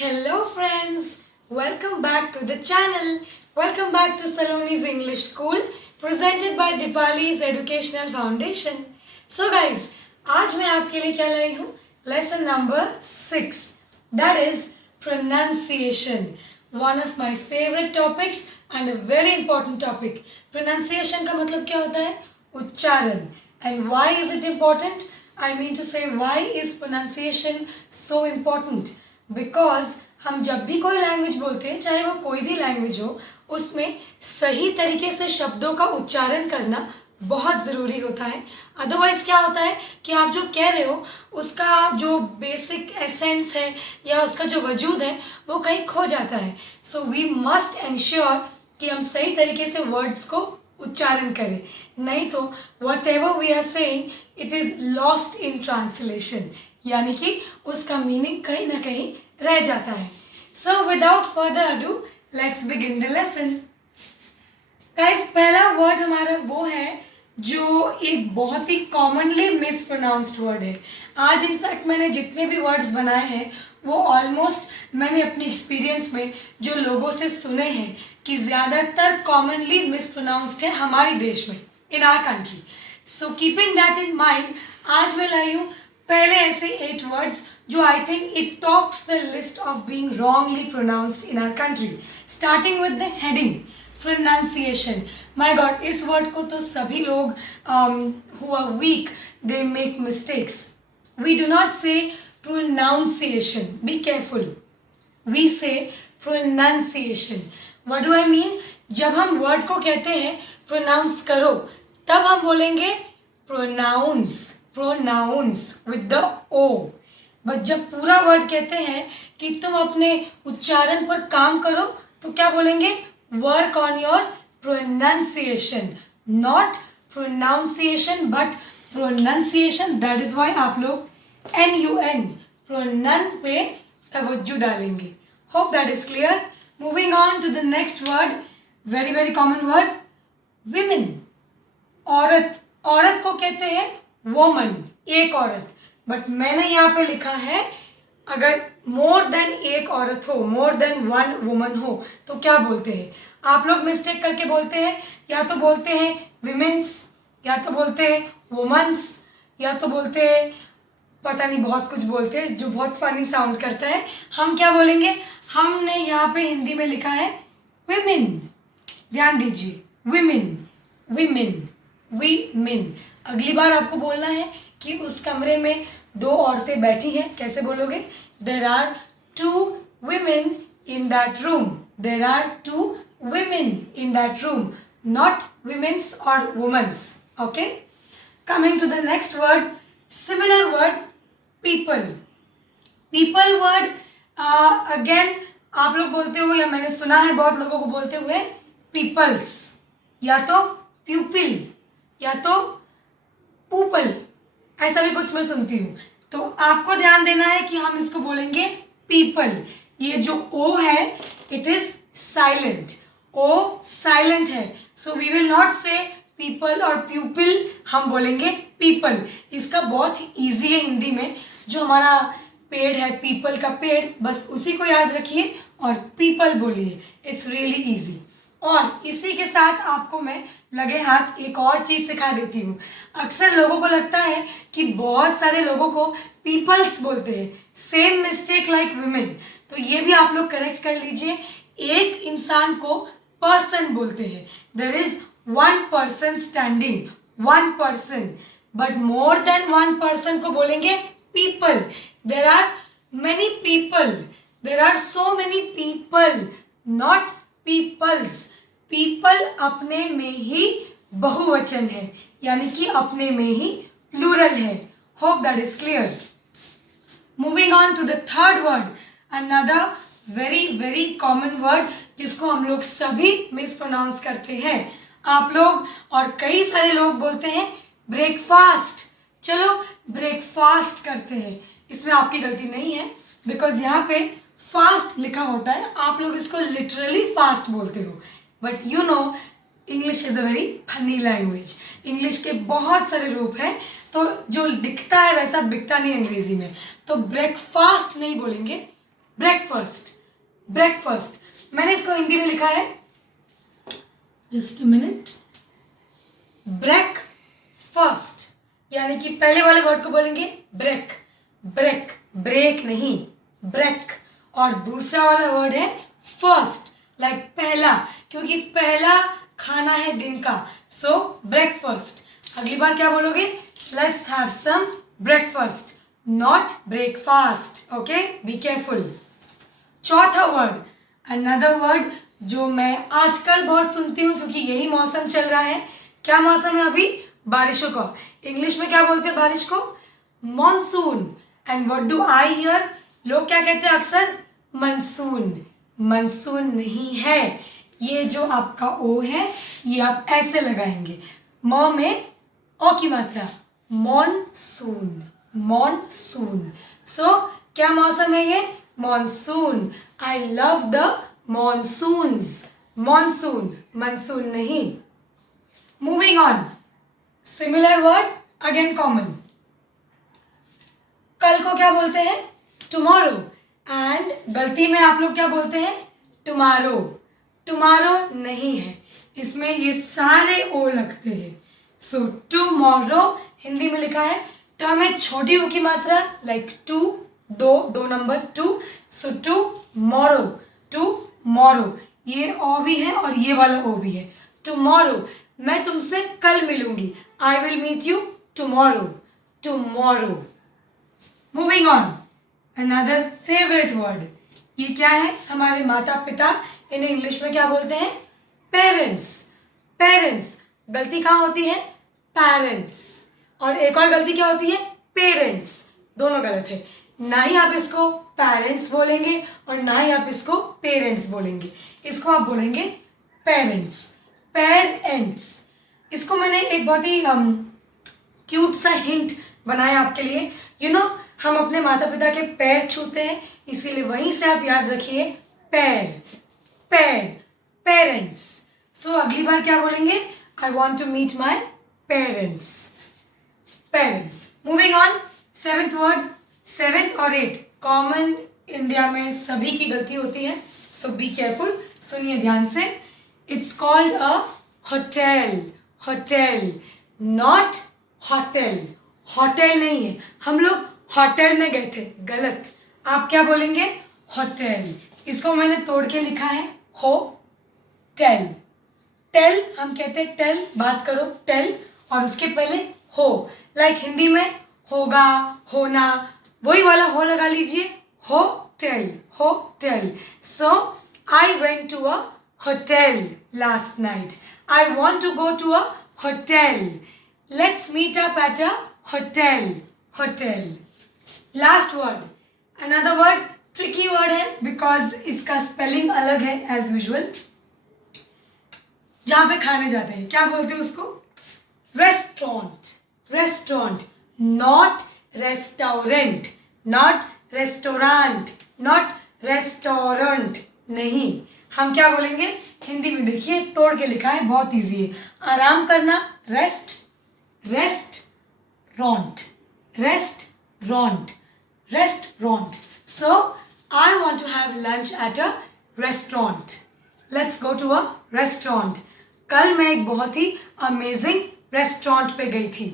Hello friends, welcome back to the channel. Welcome back to Saloni's English School presented by Dipali's Educational Foundation. So guys, आज मैं आपके लिए क्या लाई हूँ, lesson number 6, that is pronunciation. One of my favorite topics and a very important topic. Pronunciation का मतलब क्या होता है, उच्चारण. And why is it important? I mean to say, why is pronunciation so important? Because हम जब भी कोई लैंग्वेज बोलते हैं, चाहे वो कोई भी लैंग्वेज हो, उसमें सही तरीके से शब्दों का उच्चारण करना बहुत ज़रूरी होता है. अदरवाइज़ क्या होता है कि आप जो कह रहे हो उसका जो बेसिक एसेंस है या उसका जो वजूद है वो कहीं खो जाता है. सो वी मस्ट एंश्योर कि हम सही तरीके से वर्ड्स को उच्चारण करें, नहीं तो whatever we are saying it is lost in translation, यानी कि उसका मीनिंग कहीं ना कहीं रह जाता है. So without further ado let's begin the lesson. Guys, पहला वर्ड हमारा वो है जो एक बहुत ही कॉमनली मिसप्रोनाउंस्ड वर्ड है. आज इनफैक्ट मैंने जितने भी वर्ड्स बनाए हैं वो ऑलमोस्ट मैंने अपने एक्सपीरियंस में जो लोगों से सुने हैं कि ज़्यादातर कॉमनली मिसप्रोनाउंस्ड है हमारे देश में, in our country. So keeping that in mind, आज मैं लाई हूँ पहले ऐसे 8 वर्ड्स जो I think it tops the list of being wrongly pronounced in our country. Starting with the heading pronunciation. My god, इस वर्ड को तो सभी लोग who are weak they make mistakes. We do not say pronunciation, be careful, we say pronunciation. what do I mean? जब हम word को कहते हैं प्रोनाउंस करो, तब हम बोलेंगे pronounce, pronounce with the O. But जब पूरा वर्ड कहते हैं कि तुम अपने उच्चारण पर काम करो, तो क्या बोलेंगे? Work on your pronunciation, not pronunciation but pronunciation. That is why आप लोग NUN प्रोनन पे तवज्जो डालेंगे। Hope that is clear. Moving on to the next word, very very common word, women, औरत। औरत को कहते हैं वोमन, एक औरत। बट मैंने यहाँ पे लिखा है अगर मोर देन एक औरत हो, मोर देन वन वुमन हो, तो क्या बोलते हैं? आप लोग मिस्टेक करके बोलते हैं, या तो बोलते हैं विमेंस, या तो बोलते हैं वुमन्स, या तो बोलते हैं पता नहीं बहुत कुछ बोलते हैं जो बहुत फनी साउंड करता है। हम क्या बोलेंगे? हमने यहाँ पे हिंदी में लिखा है विमेन। ध्यान दीजिए, विमेन, विमेन, विमेन। अगली बार आपको बोलना है कि उस कमरे में दो औरतें बैठी हैं, कैसे बोलोगे? There are two women in that room. There are two women in that room, not women's or women's. Okay? Coming to the next word, similar word, people. People word again आप लोग बोलते हो, या मैंने सुना है बहुत लोगों को बोलते हुए पीपल्स, या तो प्यूपिल, या तो पूपल, ऐसा भी कुछ मैं सुनती हूँ। तो आपको ध्यान देना है कि हम इसको बोलेंगे पीपल। ये जो ओ है it is silent, O silent है, so we will not say people और प्यूपिल, हम बोलेंगे पीपल। इसका बहुत इजी है हिंदी में, जो हमारा पेड़ है पीपल का पेड़, बस उसी को याद रखिए और पीपल बोलिए, इट्स रियली इजी। और इसी के साथ आपको मैं लगे हाथ एक और चीज़ सिखा देती हूँ। अक्सर लोगों को लगता है कि बहुत सारे लोगों को पीपल्स बोलते हैं, सेम मिस्टेक लाइक विमेन, तो ये भी आप लोग करेक्ट कर लीजिए। एक इंसान को पर्सन बोलते हैं, there is one person standing, one person, but more than one person को बोलेंगे people. There are many people, there are so many people, not peoples. People अपने में ही बहुवचन है, यानी कि अपने में ही प्लूरल है। Hope that is clear. Moving on to the third word, another very very common word जिसको हम लोग सभी मिसप्रोनाउंस करते हैं, आप लोग और कई सारे लोग बोलते हैं ब्रेकफास्ट। चलो ब्रेकफास्ट करते हैं, इसमें आपकी गलती नहीं है, बिकॉज यहाँ पे फास्ट लिखा होता है, आप लोग इसको लिटरली फास्ट बोलते हो। But you know English is a very funny language, English के बहुत सारे रूप हैं, तो जो दिखता है वैसा बिकता नहीं अंग्रेजी में। तो ब्रेकफास्ट नहीं बोलेंगे, ब्रेकफास्ट, ब्रेकफास्ट। मैंने इसको हिंदी में लिखा है, just a minute, break first, यानी कि पहले वाले वर्ड को बोलेंगे ब्रेक, ब्रेक, ब्रेक नहीं, ब्रेक। और दूसरा वाला वर्ड है फर्स्ट, लाइक पहला, क्योंकि पहला खाना है दिन का, सो ब्रेकफास्ट। अगली बार क्या बोलोगे? Let's have some breakfast, not breakfast. Okay, be careful. चौथा वर्ड, अनदर वर्ड जो मैं आजकल बहुत सुनती हूँ क्योंकि यही मौसम चल रहा है। क्या मौसम है अभी? बारिशों का। इंग्लिश में क्या बोलते हैं बारिश को? Monsoon. And what do I hear? लोग क्या कहते हैं अक्सर? मनसून। मनसून नहीं है, ये जो आपका ओ है ये आप ऐसे लगाएंगे, म में ओ की मात्रा, मॉनसून, मॉनसून। सो क्या मौसम है ये? Monsoon. I love the monsoons, monsoon, monsoon नहीं। Moving on, similar word again common. कल को क्या बोलते हैं? टुमारो। एंड गलती में आप लोग क्या बोलते हैं? टुमारो। टुमारो नहीं है, इसमें ये सारे ओ लगते हैं। सो टुमारो हिंदी में लिखा है, ट में छोटी ओ की मात्रा, लाइक टू, दो नंबर टू, सो टू मोरो, टू मोरो। ये ओ भी है और ये वाला ओ भी है। टुमारो, मैं तुमसे कल मिलूंगी, I will meet you tomorrow, tomorrow. Moving on, another favourite word, ये क्या है? हमारे माता पिता, इन्हें इंग्लिश में क्या बोलते हैं? पेरेंट्स। पेरेंट्स, गलती कहाँ होती है? पेरेंट्स। और एक और गलती क्या होती है, पेरेंट्स, दोनों गलत है। ना ही आप इसको पेरेंट्स बोलेंगे और ना ही आप इसको पेरेंट्स बोलेंगे, इसको आप बोलेंगे पेरेंट्स, पेरेंट्स। इसको मैंने एक बहुत ही क्यूट सा हिंट बनाया आपके लिए। हम अपने माता पिता के पैर छूते हैं, इसीलिए वहीं से आप याद रखिए पैर, पैर, पेरेंट्स। सो अगली बार क्या बोलेंगे, I want to meet my parents, parents. Moving on, seventh word. Seventh और एट कॉमन इंडिया में सभी की गलती होती है, सो बी केयरफुल, सुनिए ध्यान से। It's called a hotel, hotel, not hotel. Hotel नहीं है, हम लोग होटल में गए थे, गलत। आप क्या बोलेंगे, होटल। इसको मैंने तोड़ के लिखा है हो टेल, टेल हम कहते हैं टेल, बात करो टेल, और उसके पहले हो, लाइक हिंदी में होगा, होना, वही वाला हो लगा लीजिए, hotel, hotel. So I went to a hotel last night, I want to go to a hotel, let's meet up at a hotel, hotel. Last word, another word, tricky word है because इसका spelling अलग है as usual. जहाँ पे खाने जाते हैं क्या बोलते हैं उसको, restaurant, restaurant, not restaurant, not restaurant, not restaurant, नहीं। हम क्या बोलेंगे हिंदी में, देखिए तोड़ के लिखा है, बहुत इजी है। आराम करना, rest, rest, rant, rest, rant, restaurant. So I want to have lunch at a restaurant. Let's go to a restaurant. कल मैं एक बहुत ही अमेजिंग रेस्टोरेंट पे गई थी।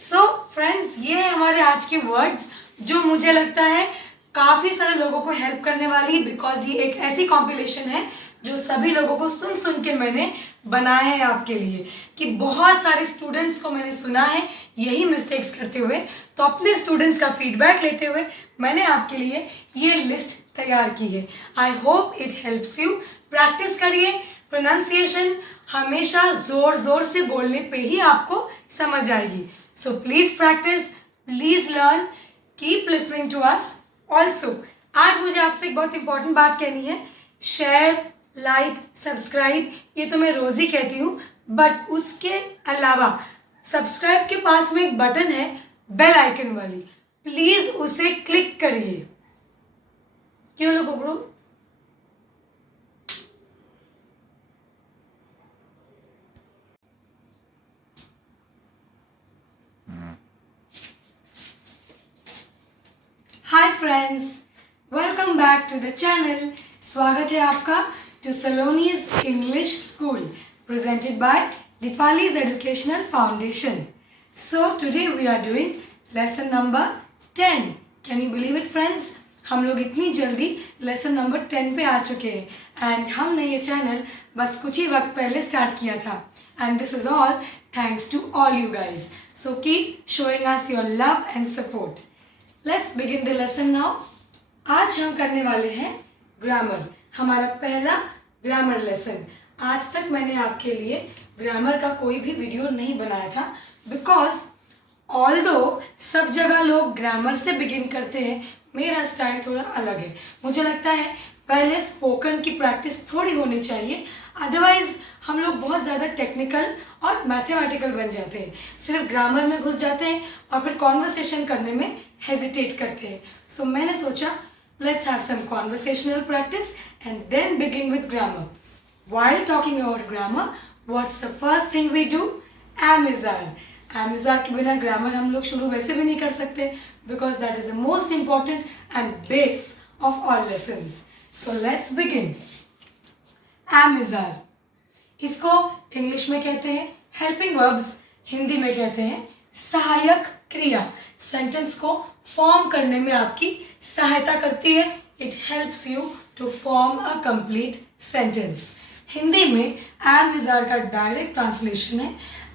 So friends, ये है हमारे आज के वर्ड्स जो मुझे लगता है काफ़ी सारे लोगों को हेल्प करने वाली, बिकॉज ये एक ऐसी कॉम्पिटिशन है जो सभी लोगों को सुन सुन के मैंने बनाया है आपके लिए, कि बहुत सारे स्टूडेंट्स को मैंने सुना है यही मिस्टेक्स करते हुए, तो अपने स्टूडेंट्स का फीडबैक लेते हुए मैंने आपके लिए ये लिस्ट तैयार की है। I hope it helps you. Practice करिए, प्रोनाउंसिएशन हमेशा ज़ोर ज़ोर से बोलने पे ही आपको समझ आएगी। So please practice, please learn, keep listening to us. Also आज मुझे आपसे एक बहुत इंपॉर्टेंट बात कहनी है, शेयर, लाइक, सब्सक्राइब, ये तो मैं रोज़ ही कहती हूँ, बट उसके अलावा सब्सक्राइब के पास में एक बटन है बेल आइकन वाली, प्लीज़ उसे क्लिक करिए। क्यों लोग पकड़ो, hi friends, welcome back to the channel. स्वागत है आपका to Saloni's English school presented by Deepali's educational foundation. So today we are doing lesson number 10। Can you believe it friends, हम लोग इतनी जल्दी लेसन नंबर 10 पे आ चुके हैं, एंड हमने ये चैनल बस कुछ ही वक्त पहले स्टार्ट किया था, and this is all thanks to all you guys. So keep showing us your love and support. Let's begin the lesson now. आज हम करने वाले हैं ग्रामर, हमारा पहला ग्रामर लेसन। आज तक मैंने आपके लिए ग्रामर का कोई भी वीडियो नहीं बनाया था, बिकॉज ऑल्दो सब जगह लोग ग्रामर से बिगिन करते हैं, मेरा स्टाइल थोड़ा अलग है। मुझे लगता है पहले स्पोकन की प्रैक्टिस थोड़ी होनी चाहिए, अदरवाइज हम लोग बहुत ज़्यादा टेक्निकल और मैथमेटिकल बन जाते हैं, सिर्फ ग्रामर में घुस जाते हैं और फिर कॉन्वर्सेशन करने में हेजिटेट करते हैं। सो मैंने सोचा let's have some conversational practice and then begin with grammar. While talking about grammar, what's the first thing we do? Am is are. Am is are के बिना ग्रामर हम लोग शुरू वैसे भी नहीं कर सकते, because that is the most important and base of all lessons. So let's begin. Am is are. इसको इंग्लिश में कहते हैं हेल्पिंग वर्ब्स, हिंदी में कहते हैं सहायक क्रिया। सेंटेंस को फॉर्म करने में आपकी सहायता करती है। It helps you to form a complete sentence. Hindi में एम इज आर का डायरेक्ट ट्रांसलेशन है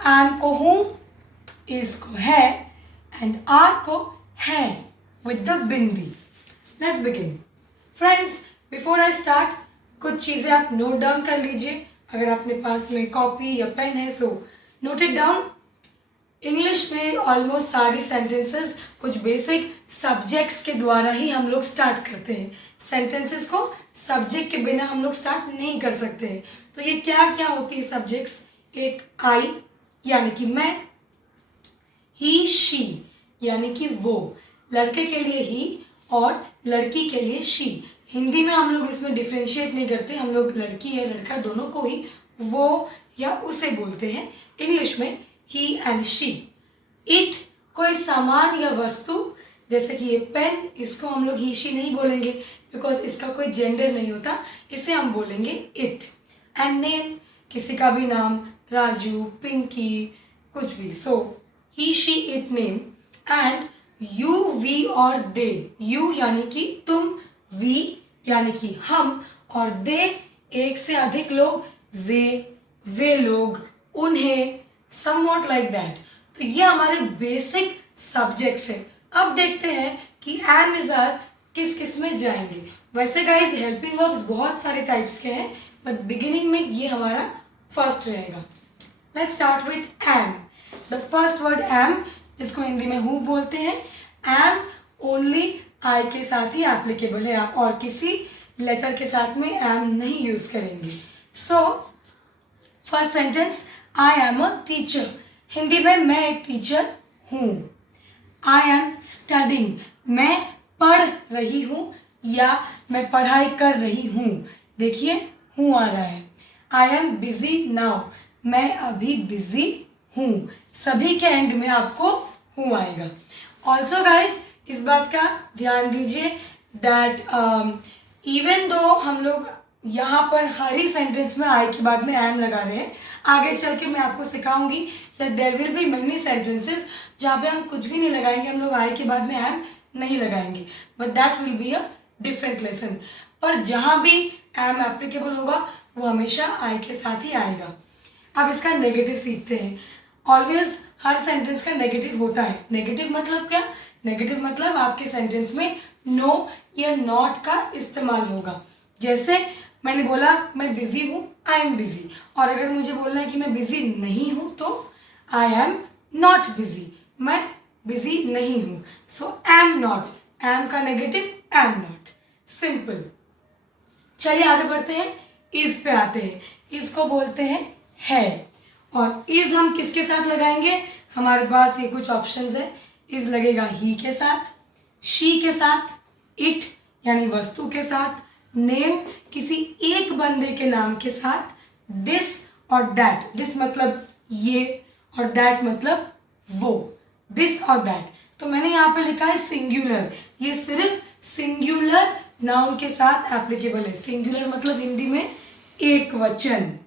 एम को हूँ, इज को है, एंड आर को है with the bindi. Let's begin friends. Before I start कुछ चीज़ें आप नोट डाउन कर लीजिए, अगर अपने पास में कॉपी या पेन है so note it down. English में ऑलमोस्ट सारी सेंटेंसेस कुछ बेसिक सब्जेक्ट्स के द्वारा ही हम लोग स्टार्ट करते हैं। सेंटेंसेस को सब्जेक्ट के बिना हम लोग स्टार्ट नहीं कर सकते हैं। तो ये क्या क्या होती है सब्जेक्ट्स? एक आई यानी कि मैं, ही शी यानी कि वो, लड़के के लिए ही और लड़की के लिए शी। हिंदी में हम लोग इसमें डिफ्रेंशिएट नहीं करते, हम लोग लड़की है लड़का दोनों को ही वो या उसे बोलते हैं। इंग्लिश में ही एंड शी। इट कोई सामान या वस्तु, जैसे कि ये पेन, इसको हम लोग ही शी नहीं बोलेंगे बिकॉज इसका कोई जेंडर नहीं होता, इसे हम बोलेंगे इट। एंड नेम, किसी का भी नाम, राजू, पिंकी, कुछ भी। So he she it name. And you, we और दे। यू यानी कि तुम, वी यानी कि हम, और दे एक से अधिक लोग, वे लोग, उन्हें, समवॉट लाइक दैट। तो ये हमारे बेसिक सब्जेक्ट्स हैं। अब देखते हैं कि एम इज आर किस किस में जाएंगे। वैसे गाइज हेल्पिंग वर्ब्स बहुत सारे टाइप्स के हैं, बट बिगिनिंग में ये हमारा फर्स्ट रहेगा। Let's start with am. The first word am, जिसको हिंदी में हूँ बोलते हैं। एम ओनली आई के साथ ही एप्लीकेबल है, आप और किसी लेटर के साथ में एम नहीं यूज करेंगे। So first sentence, I am a teacher. Hindi में मैं एक टीचर हूँ। आई एम स्टडिंग, मैं पढ़ रही हूँ या मैं पढ़ाई कर रही हूँ। देखिए हूँ आ रहा है। आई एम बिजी नाउ, मैं अभी बिजी हूँ। सभी के एंड में आपको हूँ आएगा। ऑल्सो गाइज इस बात का ध्यान दीजिए दैट इवन दो हम लोग यहाँ पर हर ही सेंटेंस में आई के बाद में एम लगा रहे हैं, आगे चल के मैं आपको सिखाऊंगी that there will be many sentences जहाँ पे हम कुछ भी नहीं लगाएंगे, हम लोग आई के बाद में एम नहीं लगाएंगे, but that will be a different lesson. पर जहाँ भी एम एप्लीकेबल होगा वो हमेशा आई के साथ ही आएगा। अब इसका नेगेटिव सीखते हैं। ऑलवेज हर सेंटेंस का नेगेटिव होता है। नेगेटिव मतलब क्या? नेगेटिव मतलब आपके सेंटेंस में नो या नॉट का इस्तेमाल होगा। जैसे मैंने बोला मैं बिजी हूँ, आई एम बिजी, और अगर मुझे बोलना है कि मैं बिजी नहीं हूँ तो आई एम नॉट बिजी, मैं बिजी नहीं हूँ। सो एम नॉट, एम का नेगेटिव एम नॉट, सिंपल। चलिए आगे बढ़ते हैं, इज पे आते हैं। इसको बोलते हैं है, और इज हम किसके साथ लगाएंगे? हमारे पास ये कुछ ऑप्शंस है। इज लगेगा ही के साथ, शी के साथ, इट यानी वस्तु के साथ, नेम किसी एक बंदे के नाम के साथ, दिस और दैट। दिस मतलब ये और दैट मतलब वो, दिस और दैट। तो मैंने यहाँ पे लिखा है सिंगुलर, ये सिर्फ सिंगुलर नाउन के साथ एप्लीकेबल है। सिंगुलर मतलब हिंदी में एक वचन,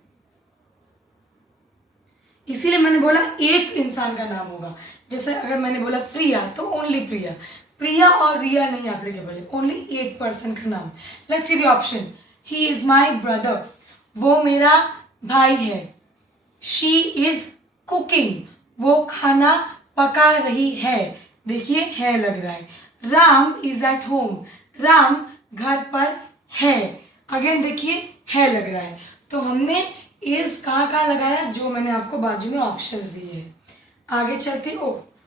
इसीलिए मैंने बोला एक इंसान का नाम होगा। जैसे अगर मैंने बोला प्रिया तो ओनली प्रिया, प्रिया और रिया नहीं एप्लीकेबल है, ओनली एक पर्सन का नाम। Let's see the option. He is my brother, वो मेरा भाई है। शी इज कुकिंग, वो खाना पका रही है। देखिए है लग रहा है। Ram is at home, Ram घर पर है। अगेन देखिए है लग रहा है। तो हमने इज कहाँ लगाया? जो मैंने आपको बाजू में ऑप्शंस दिए हैं। आगे चलते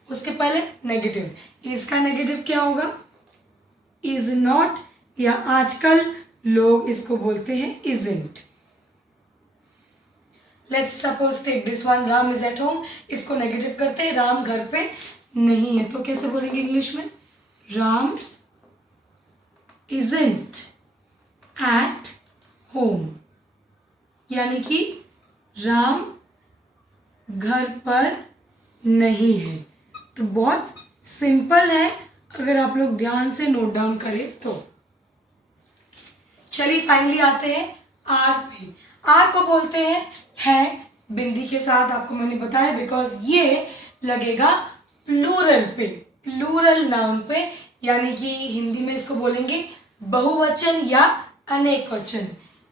उसके पहले नेगेटिव। इसका नेगेटिव क्या होगा? इज नॉट, या आजकल लोग इसको बोलते हैं isn't. Let's suppose take this one, Ram is at home. इसको नेगेटिव करते हैं, राम घर पे नहीं है, तो कैसे बोलेंगे इंग्लिश में? राम इजंट एट होम, यानी कि राम घर पर नहीं है। तो बहुत सिंपल है अगर आप लोग ध्यान से नोट डाउन करें तो। चलिए फाइनली आते हैं आर पे। आर को बोलते हैं है बिंदी के साथ, आपको मैंने बताया बिकॉज ये लगेगा प्लूरल पे, प्लूरल नाउन पे, यानी कि हिंदी में इसको बोलेंगे बहुवचन या अनेक वचन।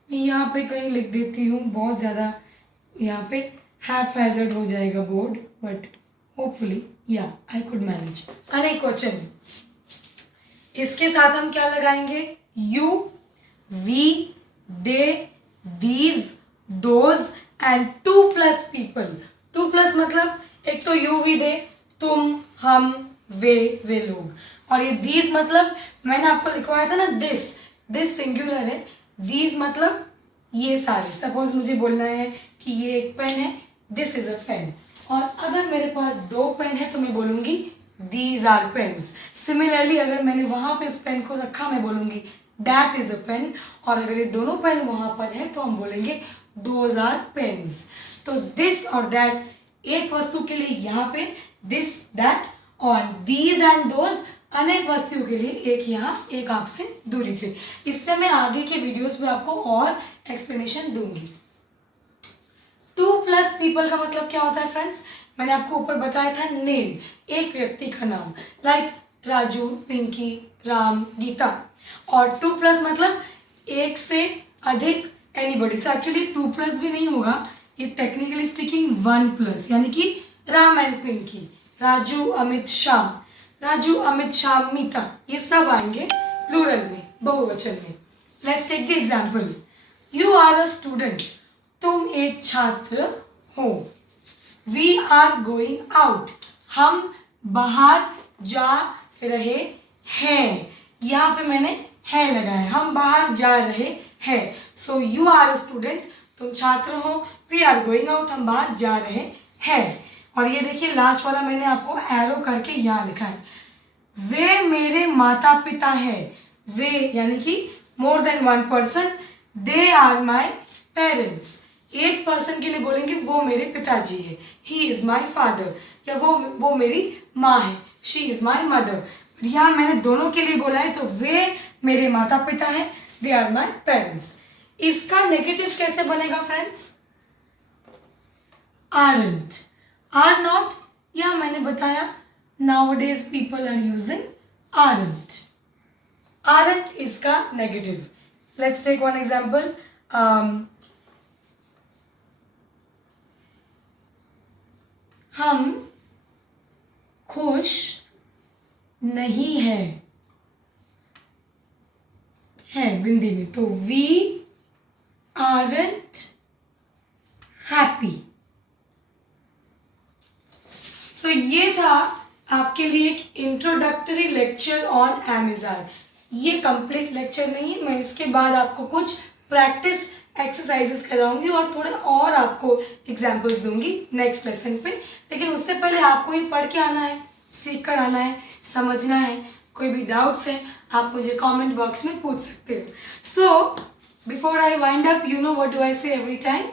मैं यहाँ पे कहीं लिख देती हूँ, बहुत ज़्यादा यहाँ पे हैफ हैजर्ड हो जाएगा बोर्ड, बट होपफुली या आई कुड मैनेज। अनेक वचन, इसके साथ हम क्या लगाएंगे? You, we, they, these, those and two plus people. Two plus मतलब एक तो यू, वी, दे मतलब मैंने आपको लिखवाया था ना दिस सिंगुलर है, दीज मतलब ये सारे। सपोज मुझे बोलना है कि ये एक पेन है, दिस इज अ पेन। और अगर मेरे पास 2 पेन है तो मैं बोलूँगी दीज आर पेन्स। सिमिलरली अगर मैंने वहाँ पे उस पेन को रखा मैं बोलूँगी दैट इज अ पेन। और अगर ये दोनों पेन वहाँ पर है तो हम बोलेंगे दोज आर पेन्स। तो दिस और दैट एक वस्तु के लिए यहाँ पे दिस दैट, और दीज एंड दोज अनेक वस्तुओं के लिए एक यहाँ एक आपसे दूरी पे। इस पे मैं आगे के वीडियोस में आपको और एक्सप्लेनेशन दूंगी। 2+ पीपल का मतलब क्या होता है फ्रेंड्स? मैंने आपको ऊपर बताया था नेम, एक व्यक्ति का नाम, लाइक राजू, पिंकी, राम, गीता। और 2+ मतलब एक से अधिक एनीबडी। सो एक्चुअली 2+ भी नहीं होगा, ये टेक्निकली स्पीकिंग 1+, यानी कि राम एंड पिंकी, राजू, अमित, श्याम, राजू, अमित, श्याम, मीता, ये सब आएंगे प्लूरल में, बहुवचन में। Let's take the example. You are a student, तुम एक छात्र हो। वी आर गोइंग आउट, हम बाहर जा रहे हैं। यहाँ पे मैंने है लगाया, हम बाहर जा रहे हैं। So you are a student, तुम छात्र हो। वी आर गोइंग आउट, हम बाहर जा रहे हैं। और ये देखिए लास्ट वाला मैंने आपको एरो करके यहाँ लिखा है। वे मेरे माता पिता है। वे यानी कि more than 1 person. They are my parents, एक पर्सन के लिए बोलेंगे वो मेरे पिताजी है। ही इज माई फादर, या वो मेरी माँ है। She is my mother. यहाँ मैंने दोनों के लिए बोला है तो वे मेरे माता पिता है, दे आर माई पेरेंट्स। इसका नेगेटिव कैसे बनेगा फ्रेंड्स? आरंट, आर नॉट, या मैंने बताया nowadays people are using aren't. Aren't इसका negative. Let's take one example. हम खुश नहीं है बिंदी में, तो we aren't happy. So ये था आपके लिए एक इंट्रोडक्टरी लेक्चर ऑन एमेजॉन। ये कंप्लीट लेक्चर नहीं है, मैं इसके बाद आपको कुछ प्रैक्टिस एक्सरसाइजेस कराऊंगी और थोड़े और आपको एग्जांपल्स दूंगी नेक्स्ट लेसन पे। लेकिन उससे पहले आपको ये पढ़ के आना है, सीख कर आना है, समझना है। कोई भी डाउट्स है आप मुझे कमेंट बॉक्स में पूछ सकते हो। So before I wind up, you know what do I से एवरी टाइम,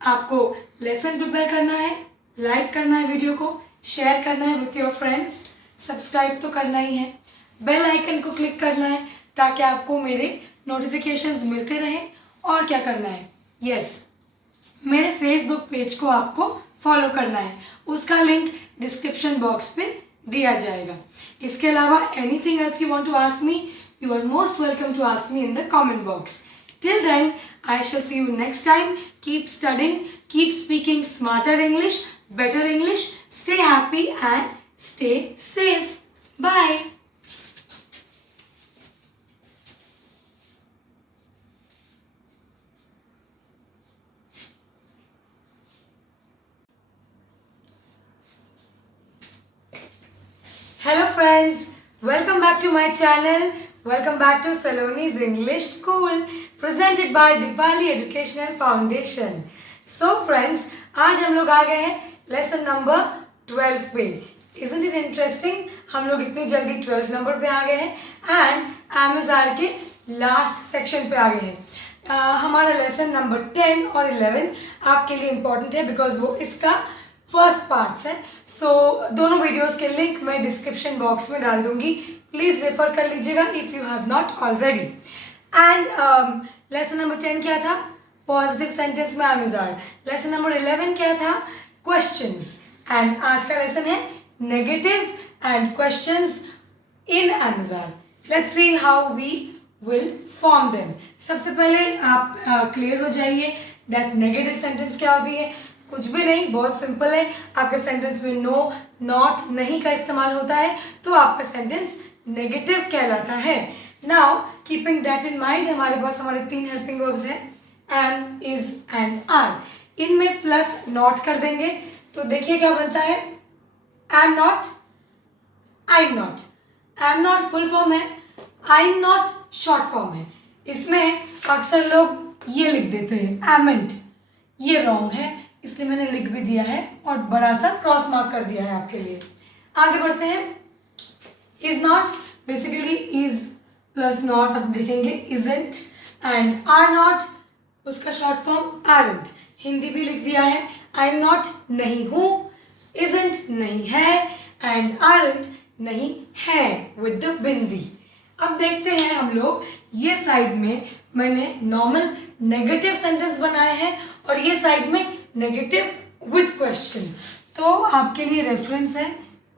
आपको लेसन प्रिपेयर करना है, लाइक करना है, वीडियो को शेयर करना है विथ योर फ्रेंड्स, सब्सक्राइब तो करना ही है, बेल आइकन को क्लिक करना है ताकि आपको मेरे नोटिफिकेशंस मिलते रहें। और क्या करना है? यस, मेरे फेसबुक पेज को आपको फॉलो करना है, उसका लिंक डिस्क्रिप्शन बॉक्स पे दिया जाएगा। इसके अलावा anything else you want to ask me, you are most welcome to ask me in the comment box. Till then, I shall see you next time. Keep studying, keep speaking smarter English, better English. Stay happy and stay safe. Bye. Hello friends, welcome back to my channel. Welcome back to Saloni's English School, presented by Dipali Educational Foundation. So friends, आज हम लोग आ गए हैं lesson number 12 पे। Isn't it interesting? हम लोग इतनी जल्दी 12 नंबर पे आ गए हैं एंड एमेजॉन के लास्ट सेक्शन पे आ गए हैं। हमारा लेसन नंबर 10 और 11 आपके लिए इम्पॉर्टेंट है बिकॉज वो इसका फर्स्ट पार्ट्स है। सो दोनों वीडियोस के लिंक मैं डिस्क्रिप्शन बॉक्स में डाल दूंगी, प्लीज़ रेफर कर लीजिएगा if you have not already. And lesson number 10 क्या था? पॉजिटिव सेंटेंस में एमेजॉन। लेसन नंबर 11 क्या था? क्वेश्चंस। एंड आज का लेसन है negative and questions in am is are. Let's see how we will form them. सबसे पहले आप क्लियर हो जाइए दैट नेगेटिव सेंटेंस क्या होती है। कुछ भी नहीं, बहुत सिंपल है। आपके सेंटेंस में नो, नॉट, नहीं का इस्तेमाल होता है तो आपका सेंटेंस नेगेटिव कहलाता है। Now keeping that in mind, हमारे पास हमारे 3 हेल्पिंग वर्ब्स हैं, एम, इज एंड आर। इनमें प्लस नॉट कर देंगे तो देखिए क्या बनता है। I am not, I am not. I am not full form है, I am not short form है। इसमें अक्सर लोग ये लिख देते हैं एमेंट, ये रॉन्ग है, इसलिए मैंने लिख भी दिया है और बड़ा सा क्रॉस मार्क कर दिया है आपके लिए। आगे बढ़ते हैं। Is not, basically is plus not आप देखेंगे इजेंट, एंड आर नॉट उसका शॉर्ट फॉर्म आरंट, हिंदी भी लिख दिया है। आई एम नॉट नहीं हूँ, इजेंट नहीं है, एंड आरंट नहीं है विद द बिंदी। अब देखते हैं हम लोग, ये साइड में मैंने नॉर्मल नेगेटिव सेंटेंस बनाए हैं और ये साइड में नेगेटिव विद क्वेश्चन। तो आपके लिए रेफरेंस है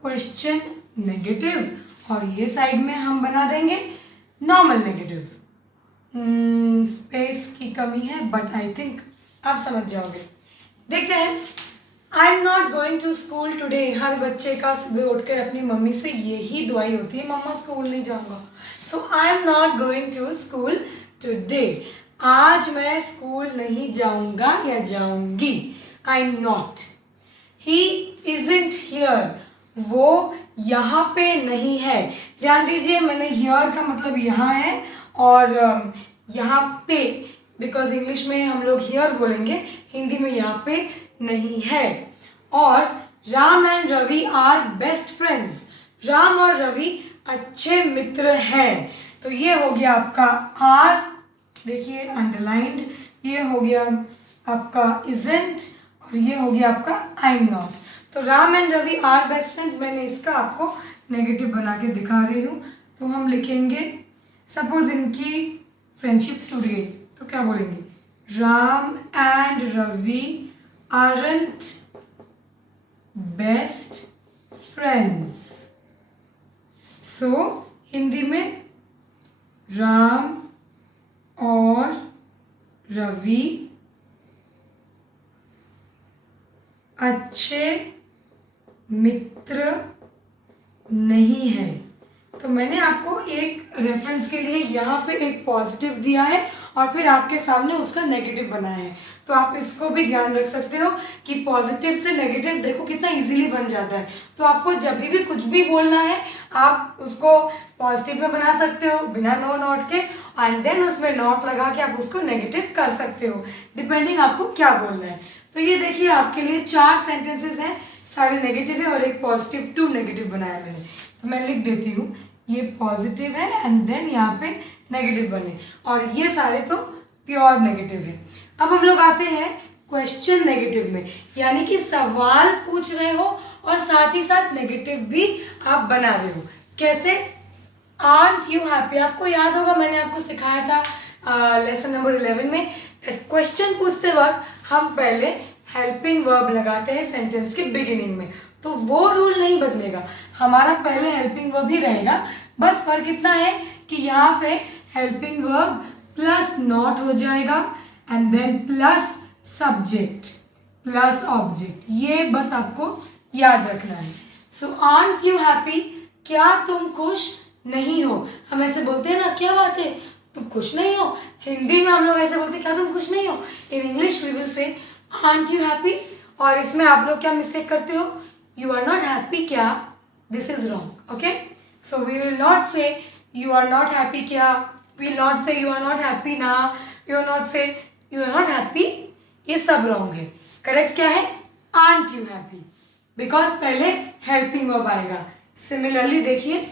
क्वेश्चन नेगेटिव, और ये साइड में हम बना देंगे नॉर्मल नेगेटिव। स्पेस की कमी है बट आई थिंक आप समझ जाओगे। देखते हैं। I am not going to school today, हर बच्चे का सुबह उठकर अपनी मम्मी से यही दुआई होती है, मम्मा स्कूल नहीं जाऊंगा। So I am not going to school today, आज मैं स्कूल नहीं जाऊंगा या जाऊंगी। I am not. He isn't here, वो यहाँ पे नहीं है। ध्यान दीजिए, मैंने हियर का मतलब यहाँ है और यहाँ पे, बिकॉज इंग्लिश में हम लोग हियर बोलेंगे, हिंदी में यहाँ पे नहीं है। और Ram and Ravi are best friends, Ram और रवि अच्छे मित्र हैं। तो ये हो गया आपका आर, देखिए अंडरलाइंड, ये हो गया आपका इजेंट और ये हो गया आपका आई एम नॉट। तो Ram and Ravi are best friends, मैंने इसका आपको नेगेटिव बना के दिखा रही हूँ। तो हम लिखेंगे सपोज इनकी फ्रेंडशिप टूट गई तो क्या बोलेंगे, Ram and Ravi aren't best friends. So Hindi में राम और रवि अच्छे मित्र नहीं है। तो मैंने आपको एक रेफरेंस के लिए यहाँ पे एक पॉजिटिव दिया है और फिर आपके सामने उसका नेगेटिव बनाया है। तो आप इसको भी ध्यान रख सकते हो कि पॉजिटिव से नेगेटिव देखो कितना इजीली बन जाता है। तो आपको जब भी कुछ भी बोलना है आप उसको पॉजिटिव में बना सकते हो बिना नो नॉट के, एंड देन उसमें नॉट लगा के आप उसको नेगेटिव कर सकते हो, डिपेंडिंग आपको क्या बोलना है। तो ये देखिए आपके लिए 4 सेंटेंसेस हैं, सारे नेगेटिव है और एक पॉजिटिव 2 नेगेटिव बनाया मैंने। तो मैं लिख देती हूँ, ये पॉजिटिव है एंड देन यहाँ पे नेगेटिव बने, और ये सारे तो प्योर नेगेटिव है। अब हम लोग आते हैं क्वेश्चन नेगेटिव में, यानी कि सवाल पूछ रहे हो और साथ ही साथ नेगेटिव भी आप बना रहे हो। कैसे? आरंट यू हैप्पी, आपको याद होगा मैंने आपको सिखाया था लेसन नंबर 11 में, क्वेश्चन पूछते वक्त हम पहले हेल्पिंग वर्ब लगाते हैं सेंटेंस के बिगिनिंग में। तो वो रूल नहीं बदलेगा, हमारा पहले हेल्पिंग वर्ब ही रहेगा। बस फर्क इतना है कि यहाँ पे हेल्पिंग वर्ब प्लस नॉट हो जाएगा and then plus subject plus object, ये बस आपको याद रखना है। सो आरंट यू हैप्पी, क्या तुम खुश नहीं हो। हम ऐसे बोलते हैं ना, क्या बात है तुम खुश नहीं हो। हिंदी में हम लोग ऐसे बोलते हैं, क्या तुम खुश नहीं हो। In English we will say aren't you happy, और इसमें आप लोग क्या मिस्टेक करते हो, यू आर नॉट हैप्पी क्या, this is wrong. Okay, so we will not say you are not happy क्या, we will not say you are not happy ना, you are not say you are not happy, ये सब wrong है। Correct क्या है, aren't you happy, because पहले helping verb आएगा। Similarly देखिए,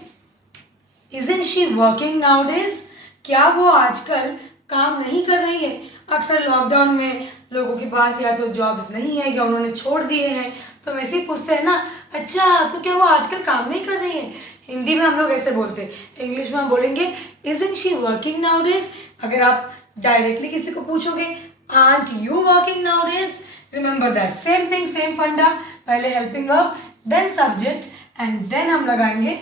इजंट शी वर्किंग नाउडेज, क्या वो आजकल काम नहीं कर रही है। अक्सर लॉकडाउन में लोगों के पास या तो जॉब्स नहीं है या उन्होंने छोड़ दिए हैं, तो वैसे ही पूछते हैं ना, अच्छा तो क्या वो आजकल काम नहीं कर रही है। हिंदी में हम लोग ऐसे बोलते हैं, इंग्लिश में हम बोलेंगे इजंट शी वर्किंग नाउडेज। अगर आप डायरेक्टली किसी को पूछोगे aren't you working nowadays, remember that same thing, same funda, पहले helping verb then subject and then हम लगाएंगे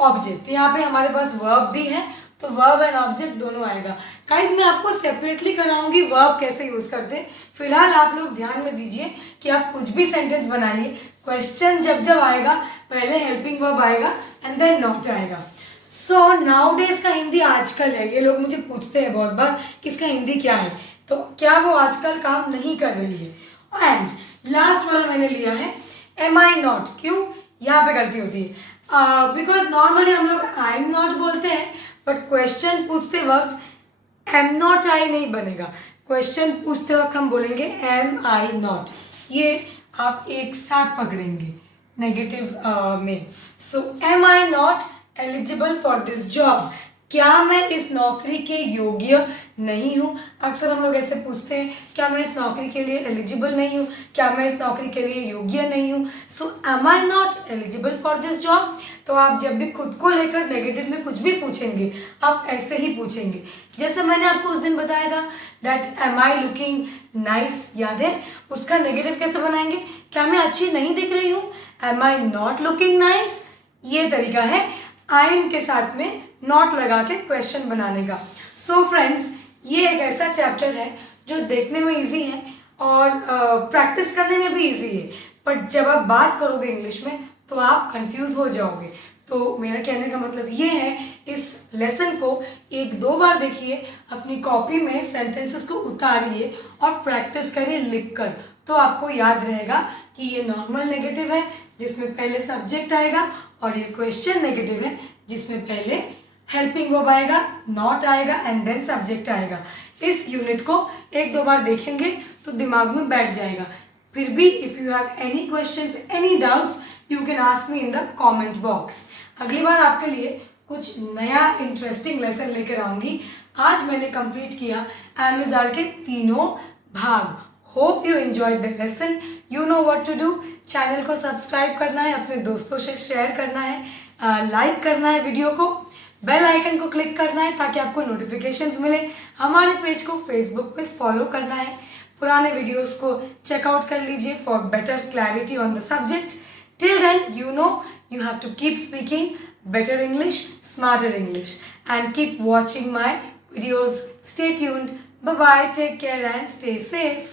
ऑब्जेक्ट। यहाँ पे हमारे पास वर्ब भी है तो वर्ब एंड ऑब्जेक्ट दोनों आएगा। गाइस मैं आपको सेपरेटली कराऊंगी वर्ब कैसे यूज करते हैं। फिलहाल आप लोग ध्यान में दीजिए कि आप कुछ भी सेंटेंस बनाइए, क्वेश्चन जब जब आएगा पहले हेल्पिंग वर्ब आएगा एंड देन नॉट आएगा। सो नाउडेज का हिंदी आजकल है। ये लोग मुझे पूछते हैं बहुत बार कि इसका हिंदी क्या है, तो क्या वो आजकल काम नहीं कर रही है। एंड लास्ट वाला मैंने लिया है एम आई नॉट। क्यों, यहाँ पे गलती होती है। बिकॉज नॉर्मली हम लोग आई एम नॉट बोलते हैं, बट क्वेश्चन पूछते वक्त एम नॉट आई नहीं बनेगा। क्वेश्चन पूछते वक्त हम बोलेंगे एम आई नॉट, ये आप एक साथ पकड़ेंगे नेगेटिव में। So am I not eligible for this job, क्या मैं इस नौकरी के योग्य नहीं हूँ। अक्सर हम लोग ऐसे पूछते हैं, क्या मैं इस नौकरी के लिए एलिजिबल नहीं हूँ, क्या मैं इस नौकरी के लिए योग्य नहीं हूँ। So am I not eligible for this job. तो आप जब भी खुद को लेकर नेगेटिव में कुछ भी पूछेंगे, आप ऐसे ही पूछेंगे। जैसे मैंने आपको उस दिन बताया था that am I looking nice, याद है? उसका नेगेटिव कैसे बनाएंगे? क्या मैं अच्छी नहीं दिख रही हूँ? Am I not looking nice. ये तरीका है आई एम के साथ में नॉट लगा के क्वेश्चन बनाने का। सो फ्रेंड्स, ये एक ऐसा चैप्टर है जो देखने में इजी है और प्रैक्टिस करने में भी इजी है, बट जब आप बात करोगे इंग्लिश में तो आप कंफ्यूज हो जाओगे। तो मेरा कहने का मतलब ये है, इस लेसन को एक दो बार देखिए, अपनी कॉपी में सेंटेंसेस को उतारिए और प्रैक्टिस करिए लिखकर, तो आपको याद रहेगा कि ये नॉर्मल नेगेटिव है जिसमें पहले सब्जेक्ट आएगा, और ये क्वेश्चन नेगेटिव है जिसमें पहले हेल्पिंग वर्ब आएगा, नॉट आएगा एंड देन सब्जेक्ट आएगा। इस यूनिट को एक दो बार देखेंगे तो दिमाग में बैठ जाएगा। फिर भी if you have any questions, any doubts, you can ask me in the comment box. अगली बार आपके लिए कुछ नया इंटरेस्टिंग लेसन लेकर आऊँगी। आज मैंने कंप्लीट किया एमिजार के तीनों भाग। Hope you enjoyed the lesson. You know what to do. Channel को सब्सक्राइब करना है, अपने दोस्तों से शेयर करना है, लाइक करना है वीडियो को, बेल आइकन को क्लिक करना है ताकि आपको नोटिफिकेशंस मिले। हमारे पेज को फेसबुक पे फॉलो करना है। पुराने वीडियोस को चेकआउट कर लीजिए for better clarity on the subject. Till then, you know, you have to keep speaking better English, smarter English, and keep watching my videos. Stay tuned. Bye bye. Take care and stay safe.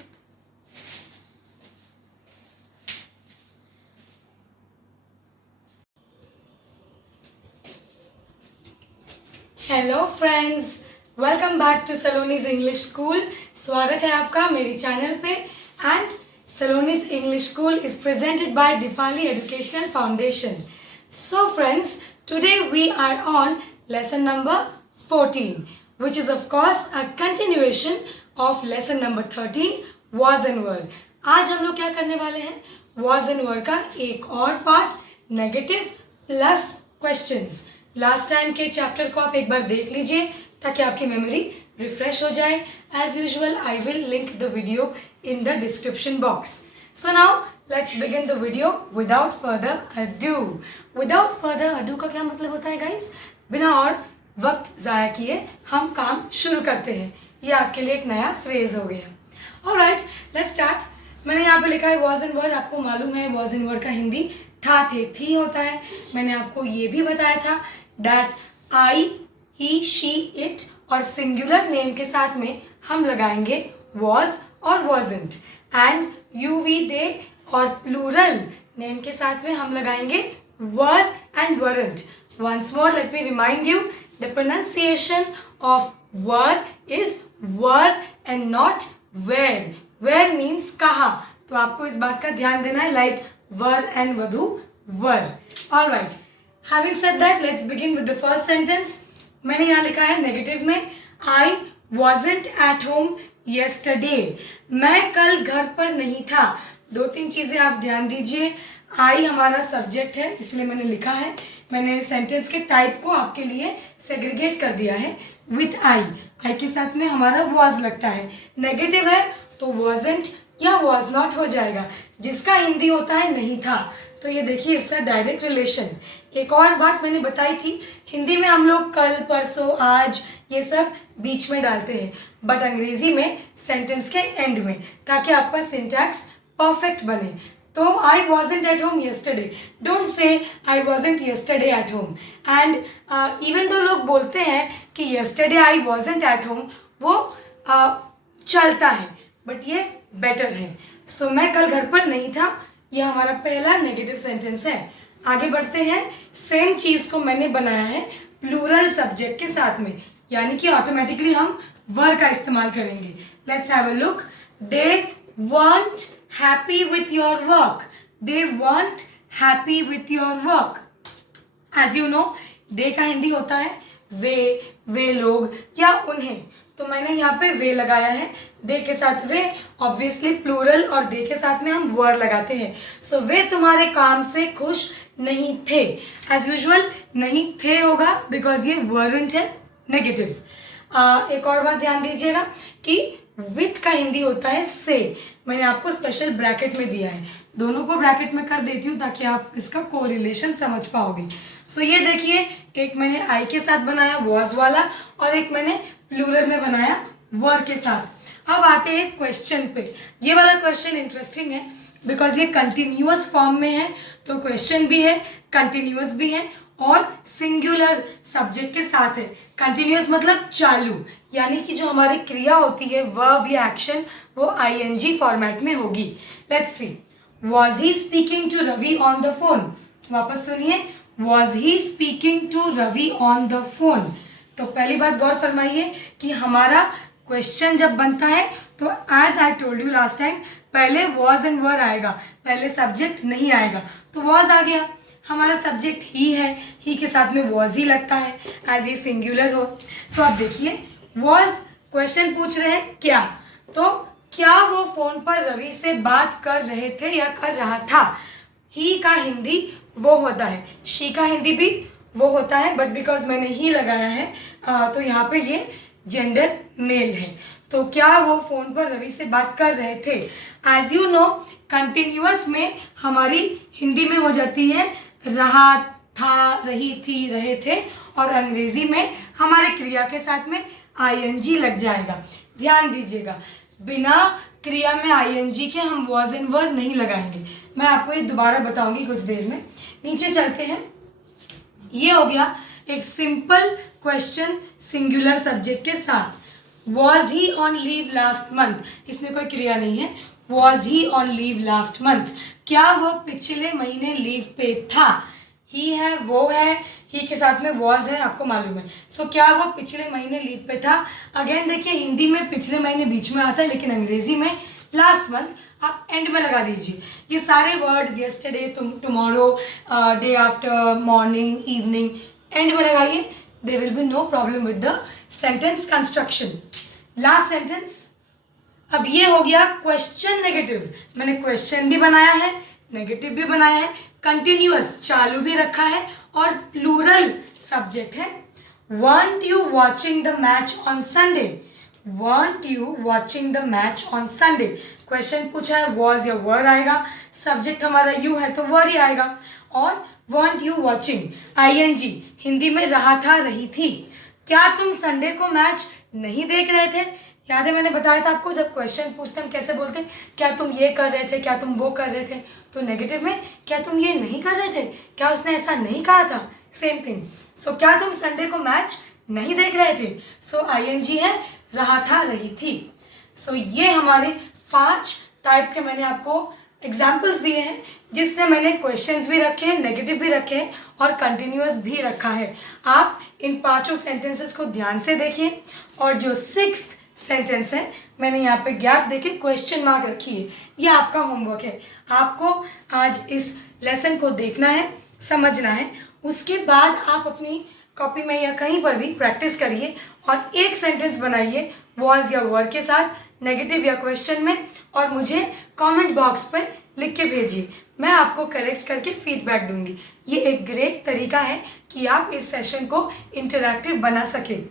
Hello friends, welcome back to Saloni's English school. स्वागत है आपका मेरे channel पे। And Saloni's English school is presented by Deepali educational foundation. So friends, today we are on lesson number 14, which is of course a continuation of lesson number 13, was and were। आज हम लोग क्या करने वाले हैं? was and were का एक और part, negative plus questions. Last time के चैप्टर को आप एक बार देख लीजिए ताकि आपकी मेमोरी रिफ्रेश हो जाए। As usual, I will link the video in the description box. So now let's begin the video without further ado. Without further ado का क्या मतलब होता है गाइस? बिना और वक्त ज़ाया किए हम काम शुरू करते हैं। ये आपके लिए एक नया फ्रेज हो गया। Alright, let's start. मैंने यहाँ पे लिखा है वॉज एंड वर्ड। आपको मालूम है वॉज एंड वर्ड का हिंदी था, थे, थी होता है। मैंने आपको ये भी बताया था that I, he, she, it और सिंगुलर नेम के साथ में हम लगाएंगे was और wasn't, एंड यू, वी, दे और प्लूरल नेम के साथ में हम लगाएंगे were and weren't। Once more, let me remind you, the pronunciation of were is were and not were। were means कहा, तो आपको इस बात का ध्यान देना है, like were and वधु were। All right, having said that, let's begin with the first sentence। मैंने यहाँ लिखा है नेगेटिव में, I wasn't at home yesterday। मैं कल घर पर नहीं था। दो तीन चीज़ें आप ध्यान दीजिए। I हमारा सब्जेक्ट है, इसलिए मैंने लिखा है। मैंने सेंटेंस के टाइप को आपके लिए सेग्रीगेट कर दिया है विथ I के साथ में हमारा was लगता है। नेगेटिव है तो wasn't या was not हो जाएगा, जिसका हिंदी होता है नहीं था। तो ये देखिए, इसका डायरेक्ट रिलेशन। एक और बात मैंने बताई थी, हिंदी में हम लोग कल, परसों, आज ये सब बीच में डालते हैं, बट अंग्रेजी में सेंटेंस के एंड में, ताकि आपका सिंटैक्स परफेक्ट बने। तो I wasn't at home yesterday, don't say I wasn't yesterday at home। and even though लोग बोलते हैं कि yesterday I wasn't at home, वो चलता है, बट ये बेटर है। सो मैं कल घर पर नहीं था, यह हमारा पहला नेगेटिव सेंटेंस है। आगे बढ़ते हैं। सेम चीज़ को मैंने बनाया है प्लूरल सब्जेक्ट के साथ में, यानी कि ऑटोमेटिकली हम वर का इस्तेमाल करेंगे। Let's have a look. They weren't happy with your work। they weren't happy with your work। As you know, they का हिंदी होता है वे लोग या उन्हें, तो मैंने यहाँ पे वे लगाया है। दे के साथ वे, ऑब्वियसली प्लूरल, और दे के साथ में हम वर लगाते हैं। सो वे तुम्हारे काम से खुश नहीं थे। एज यूजुअल नहीं थे होगा बिकॉज ये वरंट है, नेगेटिव। एक और बात ध्यान दीजिएगा कि विथ का हिंदी होता है से। मैंने आपको स्पेशल ब्रैकेट में दिया है, दोनों को ब्रैकेट में कर देती हूँ ताकि आप इसका कोरिलेशन समझ पाओगे। सो ये देखिए, एक मैंने आई के साथ बनाया वॉज वाला, और एक मैंने प्लूरल में बनाया वर के साथ। अब आते हैं क्वेश्चन पे। ये वाला क्वेश्चन इंटरेस्टिंग है बिकॉज ये कंटिन्यूअस फॉर्म में है, तो क्वेश्चन भी है, कंटिन्यूअस भी है और सिंगुलर सब्जेक्ट के साथ है। कंटिन्यूअस मतलब चालू, यानी कि जो हमारी क्रिया होती है वर्ब या एक्शन, वो आईएनजी फॉर्मेट में होगी। Let's see, was he speaking to Ravi on the phone. वापस सुनिए, was he speaking to Ravi on the phone. तो पहली बात गौर फरमाइए कि हमारा क्वेश्चन जब बनता है तो as I told you last time, पहले वॉज एंड वर आएगा, पहले सब्जेक्ट नहीं आएगा। तो वॉज आ गया, हमारा सब्जेक्ट ही है, ही के साथ में वॉज ही लगता है एज ये सिंगुलर हो। तो आप देखिए, वॉज क्वेश्चन पूछ रहे हैं क्या, तो क्या वो फोन पर रवि से बात कर रहे थे या कर रहा था। ही का हिंदी वो होता है, शी का हिंदी भी वो होता है, बट बिकॉज मैंने ही लगाया है तो यहाँ पे ये जेंडर मेल है। तो क्या वो फोन पर रवि से बात कर रहे थे। एज यू नो, कंटिन्यूअस में हमारी हिंदी में हो जाती है रहा था, रही थी, रहे थे, और अंग्रेजी में हमारे क्रिया के साथ में आईएनजी लग जाएगा। ध्यान दीजिएगा, बिना क्रिया में आईएनजी के हम वॉज एंड वर नहीं लगाएंगे। मैं आपको ये दोबारा बताऊंगी कुछ देर में। नीचे चलते हैं। ये हो गया एक सिंपल क्वेश्चन सिंगुलर सब्जेक्ट के साथ। Was he on leave last month, इसमें कोई क्रिया नहीं है। Was he on leave last month, क्या वो पिछले महीने लीव पे था। ही है, वो है, ही के साथ में वॉज है, आपको मालूम है। सो क्या वो पिछले महीने लीव पे था। अगेन देखिए, हिंदी में पिछले महीने बीच में आता है, लेकिन अंग्रेजी में लास्ट मंथ आप एंड में लगा दीजिए। ये सारे words yesterday, tomorrow, day after, morning, evening, end में लगाइए। There will be no problem with the sentence construction. Last sentence, अब ये हो गया क्वेश्चन नेगेटिव। मैंने क्वेश्चन भी बनाया है, नेगेटिव भी बनाया है, कंटिन्यूअस चालू भी रखा है, और प्लूरल सब्जेक्ट है। Want you watching the match on Sunday. Want you watching the match on Sunday, question पूछा है, वॉज या वर आएगा, सब्जेक्ट हमारा यू है तो वर ही आएगा। और want you watching, I N G, Hindi में रहा था, रही थी। क्या तुम संडे को मैच नहीं देख रहे थे। याद है मैंने बताया था आपको, जब क्वेश्चन पूछते हम कैसे बोलते हैं, क्या तुम ये कर रहे थे, क्या तुम वो कर रहे थे। तो नेगेटिव में क्या तुम ये नहीं कर रहे थे, क्या उसने ऐसा नहीं कहा था, सेम थिंग। सो क्या तुम संडे को मैच नहीं देख रहे थे। सो आईएनजी है, रहा था, रही थी। सो ये हमारे 5 टाइप के मैंने आपको एग्जाम्पल्स दिए हैं, जिसमें मैंने क्वेश्चंस भी रखे हैं, नेगेटिव भी रखे हैं और कंटिन्यूअस भी रखा है। आप इन 5 सेंटेंसेस को ध्यान से देखिए, और जो 6th सेंटेंस है मैंने यहाँ पे गैप देके क्वेश्चन मार्क रखी है। ये आपका होमवर्क है, आपको आज इस लेसन को देखना है, समझना है। उसके बाद आप अपनी कॉपी में या कहीं पर भी प्रैक्टिस करिए और एक सेंटेंस बनाइए वॉज या वर के साथ, नेगेटिव या क्वेश्चन में, और मुझे कमेंट बॉक्स पर लिख के भेजिए। मैं आपको करेक्ट करके फीडबैक दूंगी। ये एक ग्रेट तरीका है कि आप इस सेशन को इंटरैक्टिव बना सकें।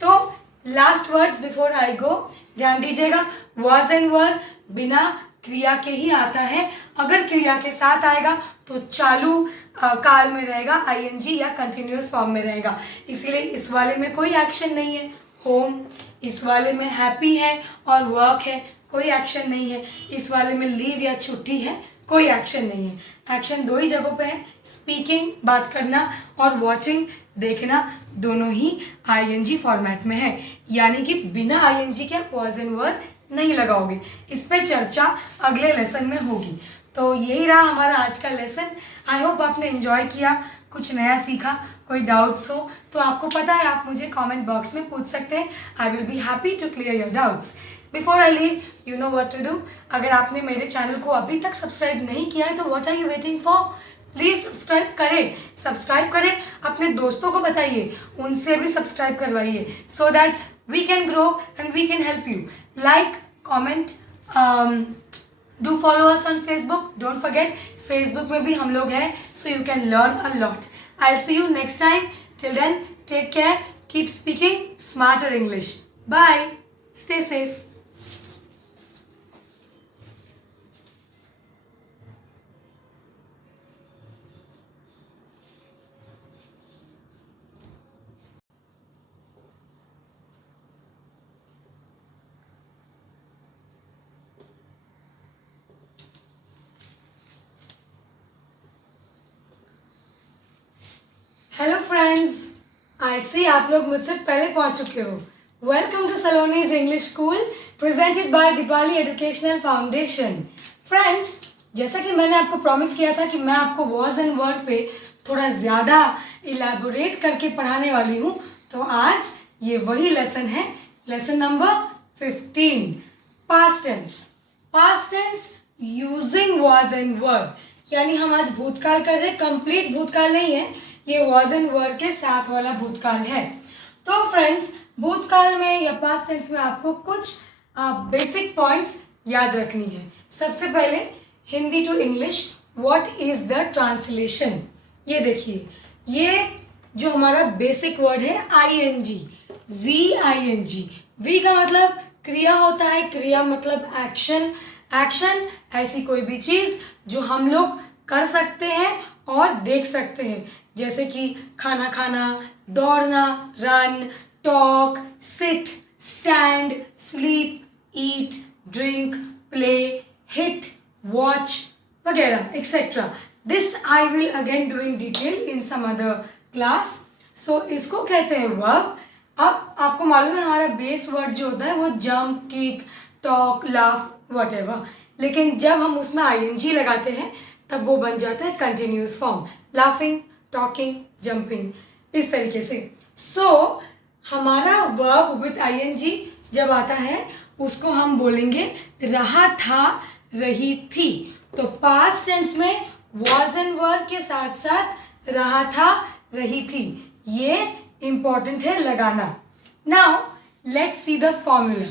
तो लास्ट वर्ड्स बिफोर आई गो, ध्यान दीजिएगा, वॉज एंड वर बिना क्रिया के ही आता है। अगर क्रिया के साथ आएगा तो चालू काल में रहेगा, आईएनजी या कंटिन्यूअस फॉर्म में रहेगा। इसीलिए इस वाले में कोई एक्शन नहीं है, होम। इस वाले में हैप्पी है और वर्क है, कोई एक्शन नहीं है। इस वाले में लीव या छुट्टी है, कोई एक्शन नहीं है। एक्शन 2 ही जगहों पे है, स्पीकिंग बात करना और वॉचिंग देखना, दोनों ही आईएनजी फॉर्मेट में है। यानी कि बिना आईएनजी के वॉज एंड वर नहीं लगाओगे। इस पे चर्चा अगले लेसन में होगी। तो यही रहा हमारा आज का लेसन। आई होप आपने एंजॉय किया, कुछ नया सीखा। कोई डाउट्स हो तो आपको पता है, आप मुझे कमेंट बॉक्स में पूछ सकते हैं। I will be happy to clear your doubts. Before I leave, you know what to do. अगर आपने मेरे चैनल को अभी तक सब्सक्राइब नहीं किया है तो what are you waiting for, please subscribe करें, अपने दोस्तों को बताइए, उनसे भी सब्सक्राइब करवाइए, so that we can grow and we can help you. Like, comment, do follow us on Facebook. Don't forget, Facebook में भी हम लोग हैं, so you can learn a lot. I will see you next time. Till then, take care, keep speaking smarter English. Bye, stay safe. Hello friends, I see आप लोग मुझसे पहले पहुंच चुके हो. Welcome to Saloni's English school presented by Deepali educational foundation. Friends, जैसा कि मैंने आपको प्रॉमिस किया था कि मैं आपको वर्ड्स एंड वर्ड पे थोड़ा ज़्यादा इलैबोरेट करके पढ़ाने वाली हूँ, तो आज ये वही लेसन है. Lesson number 15, past tense. Past tense using words and word, यानी हम आज भूतकाल कर रहे हैं. कंप्लीट भूतकाल नहीं है, ये वॉज एंड वर्ड के साथ वाला भूतकाल है. तो फ्रेंड्स, भूतकाल में या पास्ट टेंस में आपको कुछ बेसिक पॉइंट्स याद रखनी है. सबसे पहले Hindi to English, what is the translation. ये देखिए, ये जो हमारा बेसिक वर्ड है ING, VING. वी का मतलब क्रिया होता है, क्रिया मतलब एक्शन. एक्शन ऐसी कोई भी चीज़ जो हम लोग कर सकते हैं और देख सकते हैं, जैसे कि खाना खाना, दौड़ना, run, talk, sit, stand, sleep, eat, drink, play, hit, watch वगैरह etcetera. This I will again do in detail in some other class. So इसको कहते हैं वर्ब. अब आपको मालूम है हमारा बेस वर्ड जो होता है वो jump, kick, talk, laugh, whatever. लेकिन जब हम उसमें ING लगाते हैं तब वो बन जाता है continuous form, laughing, talking, jumping, इस तरीके से. सो हमारा वर्ब विथ ING जब आता है उसको हम बोलेंगे रहा था, रही थी. तो पास्ट टेंस में वॉज एंड वर के साथ साथ रहा था, रही थी, ये इंपॉर्टेंट है लगाना. Now let's see the formula.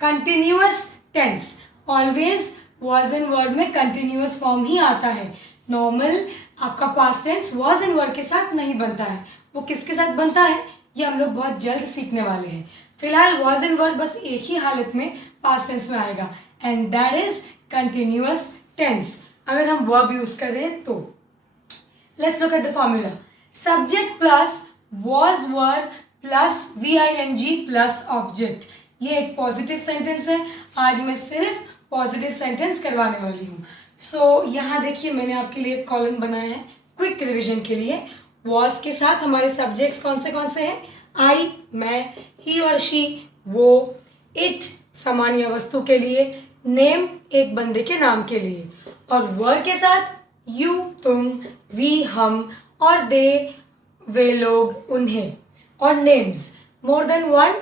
Continuous tense always was and word में कंटिन्यूअस फॉर्म ही आता है. नॉर्मल आपका past tense was and word के साथ नहीं बनता है. वो किसके साथ बनता है ये हम लोग बहुत जल्द सीखने वाले हैं. फिलहाल वॉज एंड वर्ड बस एक ही हालत में पास्ट टेंस में आएगा, and that is continuous tense. अगर हम वर्ब यूज कर रहे हैं तो let's look at the formula. Subject plus was were plus VING plus object. ये एक पॉजिटिव सेंटेंस है. आज मैं सिर्फ पॉजिटिव सेंटेंस करवाने वाली हूँ. सो यहाँ देखिए, मैंने आपके लिए एक कॉलम बनाया है क्विक रिविजन के लिए. वॉज के साथ हमारे सब्जेक्ट्स कौन से हैं? आई, मैं, ही और शी, वो, इट सामान या वस्तु के लिए, नेम एक बंदे के नाम के लिए, और वर के साथ यू तुम, वी हम, और दे वे लोग उन्हें, और नेम्स मोर देन वन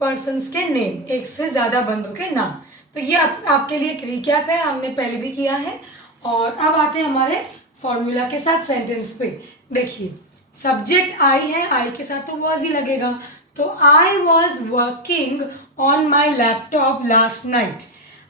पर्सन्स के नेम, एक से ज़्यादा बंदों के नाम. तो ये आपके लिए एक रिकैप है, हमने पहले भी किया है. और अब आते हैं हमारे फॉर्मूला के साथ सेंटेंस पे. देखिए, सब्जेक्ट आई है, आई के साथ तो वॉज ही लगेगा. तो आई was working on my laptop last night.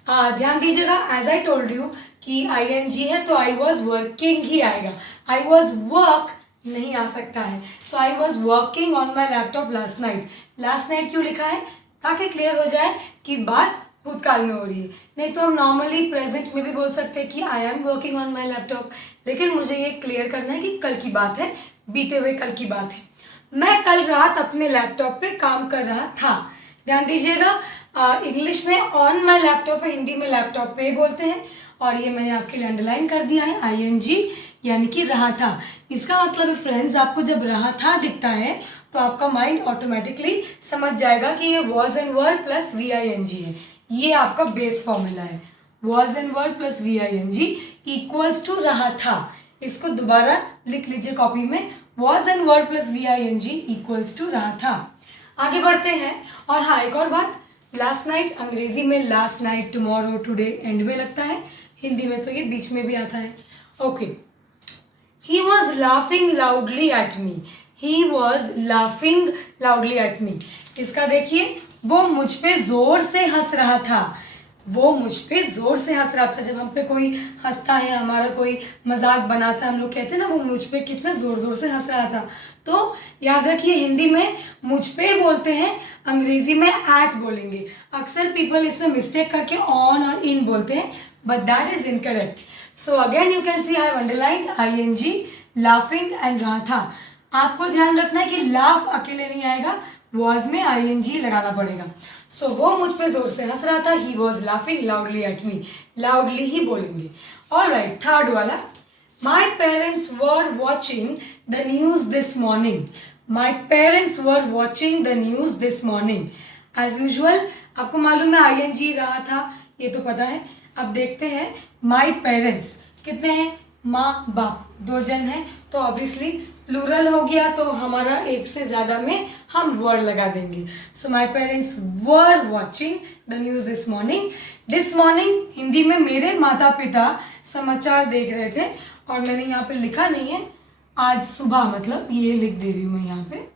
ध्यान दीजिएगा, एज आई टोल्ड यू कि ING है तो आई वॉज वर्किंग ही आएगा. आई वॉज वर्क नहीं आ सकता है. So I was working on my laptop last night. Last night क्यों लिखा है? ताकि क्लियर हो जाए कि बात भूतकाल में हो रही है. नहीं तो हम नॉर्मली प्रेजेंट में भी बोल सकते हैं कि I am working on my laptop, लेकिन मुझे ये क्लियर करना है कि कल की बात है, बीते हुए कल की बात है. मैं कल रात अपने लैपटॉप पे काम कर रहा था. ध्यान दीजिएगा, इंग्लिश में ऑन माई लैपटॉप है, हिंदी में लैपटॉप पे बोलते हैं. और ये मैंने आपके लिए अंडरलाइन कर दिया है ING, यानी कि रहा था. इसका मतलब है फ्रेंड्स, आपको जब रहा था दिखता है तो आपका माइंड ऑटोमेटिकली समझ जाएगा कि ये was and word plus VING है. ये आपका बेस फॉर्मूला है. Was and word plus VING equals to रहा था. इसको दोबारा लिख लीजिए कॉपी में, was and word plus VING equals to रहा था. आगे बढ़ते हैं. और हाँ, एक और बात, लास्ट नाइट अंग्रेजी में last night, tomorrow, today and में लगता है. हिंदी में तो ये बीच में भी आता है. Okay, he was laughing loudly at me, he was laughing loudly at मी। इसका देखिए, वो मुझ पे ज़ोर से हंस रहा था, वो मुझ पे ज़ोर से हंस रहा था। जब हम पे कोई हंसता है, हमारा कोई मजाक बनाता है, हम लोग कहते हैं ना वो मुझ पे कितने ज़ोर ज़ोर से हंस रहा था। तो याद रखिए, हिंदी में मुझ पे बोलते हैं, अंग्रेज़ी में एट बोलेंगे। अक्सर पीपल इसमें मिस्टेक करके ऑन और इन बोलते हैं, but that is incorrect. So again you can see I have underlined ING, laughing and रहा था। आपको ध्यान रखना है कि लाफ अकेले नहीं आएगा, वॉज में ING लगाना पड़ेगा। सो वो मुझ पे जोर से हंस रहा था, he was laughing loudly at me, loudly ही बोलेंगे। ऑल राइट, थर्ड वाला, my parents were watching the news this morning, my parents were watching the news this morning. As usual आपको मालूम है ING रहा था, ये तो पता है। अब देखते हैं, माई पेरेंट्स कितने हैं, माँ बाप, 2 जन हैं, तो ऑब्वियसली प्लूरल हो गया, तो हमारा एक से ज़्यादा में हम वर लगा देंगे। So my parents were watching the news this morning. This morning Hindi में मेरे माता पिता समाचार देख रहे थे, और मैंने यहाँ पे लिखा नहीं है आज सुबह, मतलब ये लिख दे रही हूँ मैं यहाँ पे।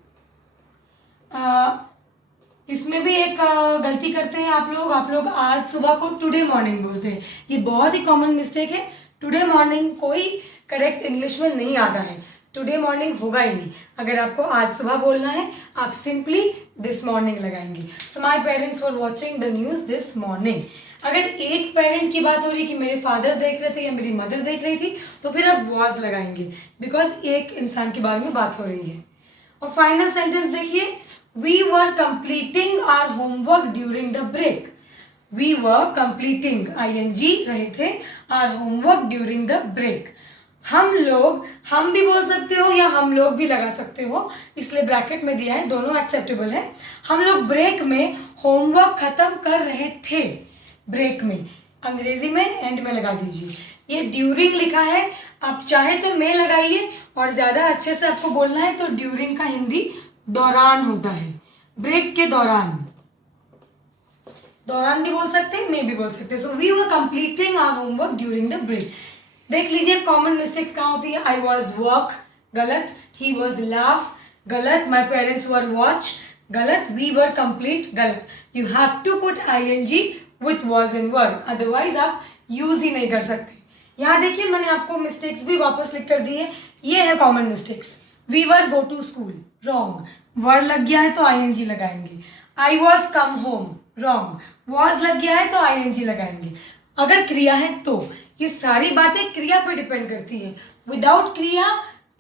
इसमें भी एक गलती करते हैं आप लोग आज सुबह को टुडे मॉर्निंग बोलते हैं। ये बहुत ही कॉमन मिस्टेक है। टुडे मॉर्निंग कोई करेक्ट इंग्लिश में नहीं आता है, टुडे मॉर्निंग होगा ही नहीं। अगर आपको आज सुबह बोलना है, आप सिंपली दिस मॉर्निंग लगाएंगे। So my parents were watching the news this morning. अगर एक पेरेंट की बात हो रही कि मेरे फादर देख रहे थे या मेरी मदर देख रही थी, तो फिर आप वॉज लगाएंगे, बिकॉज एक इंसान के बारे में बात हो रही है। और फाइनल सेंटेंस देखिए, we were completing our homework during the break. We were completing ING रहे थे, our homework during the break. हम लोग, हम भी बोल सकते हो या हम लोग भी लगा सकते हो, इसलिए ब्रैकेट में दिया है, दोनों एक्सेप्टेबल है। हम लोग ब्रेक में होमवर्क खत्म कर रहे थे, ब्रेक में, अंग्रेजी में एंड में लगा दीजिए। ये ड्यूरिंग लिखा है, आप चाहे तो में लगाइए, और ज़्यादा अच्छे से आपको बोलना है तो ड्यूरिंग का हिंदी दौरान होता है, ब्रेक के दौरान, दौरान भी बोल सकते हैं, में भी बोल सकते हैं। So we were completing our homework during the break. देख लीजिए कॉमन मिस्टेक्स कहाँ होती है। आई वॉज वर्क, गलत। ही वॉज लाफ, गलत। माई पेरेंट्स वर वॉच, गलत। वी वर कंप्लीट, गलत। You have to put ING with was in were, otherwise आप यूज ही नहीं कर सकते। यहाँ देखिए, मैंने आपको मिस्टेक्स भी वापस लिख कर दी है, ये है common mistakes. We were go to school, wrong, were लग गया है तो ING लगाएंगे। I was come home, wrong, was लग गया है तो ING लगाएंगे। अगर क्रिया है तो, ये सारी बातें क्रिया पर डिपेंड करती है। विदाउट क्रिया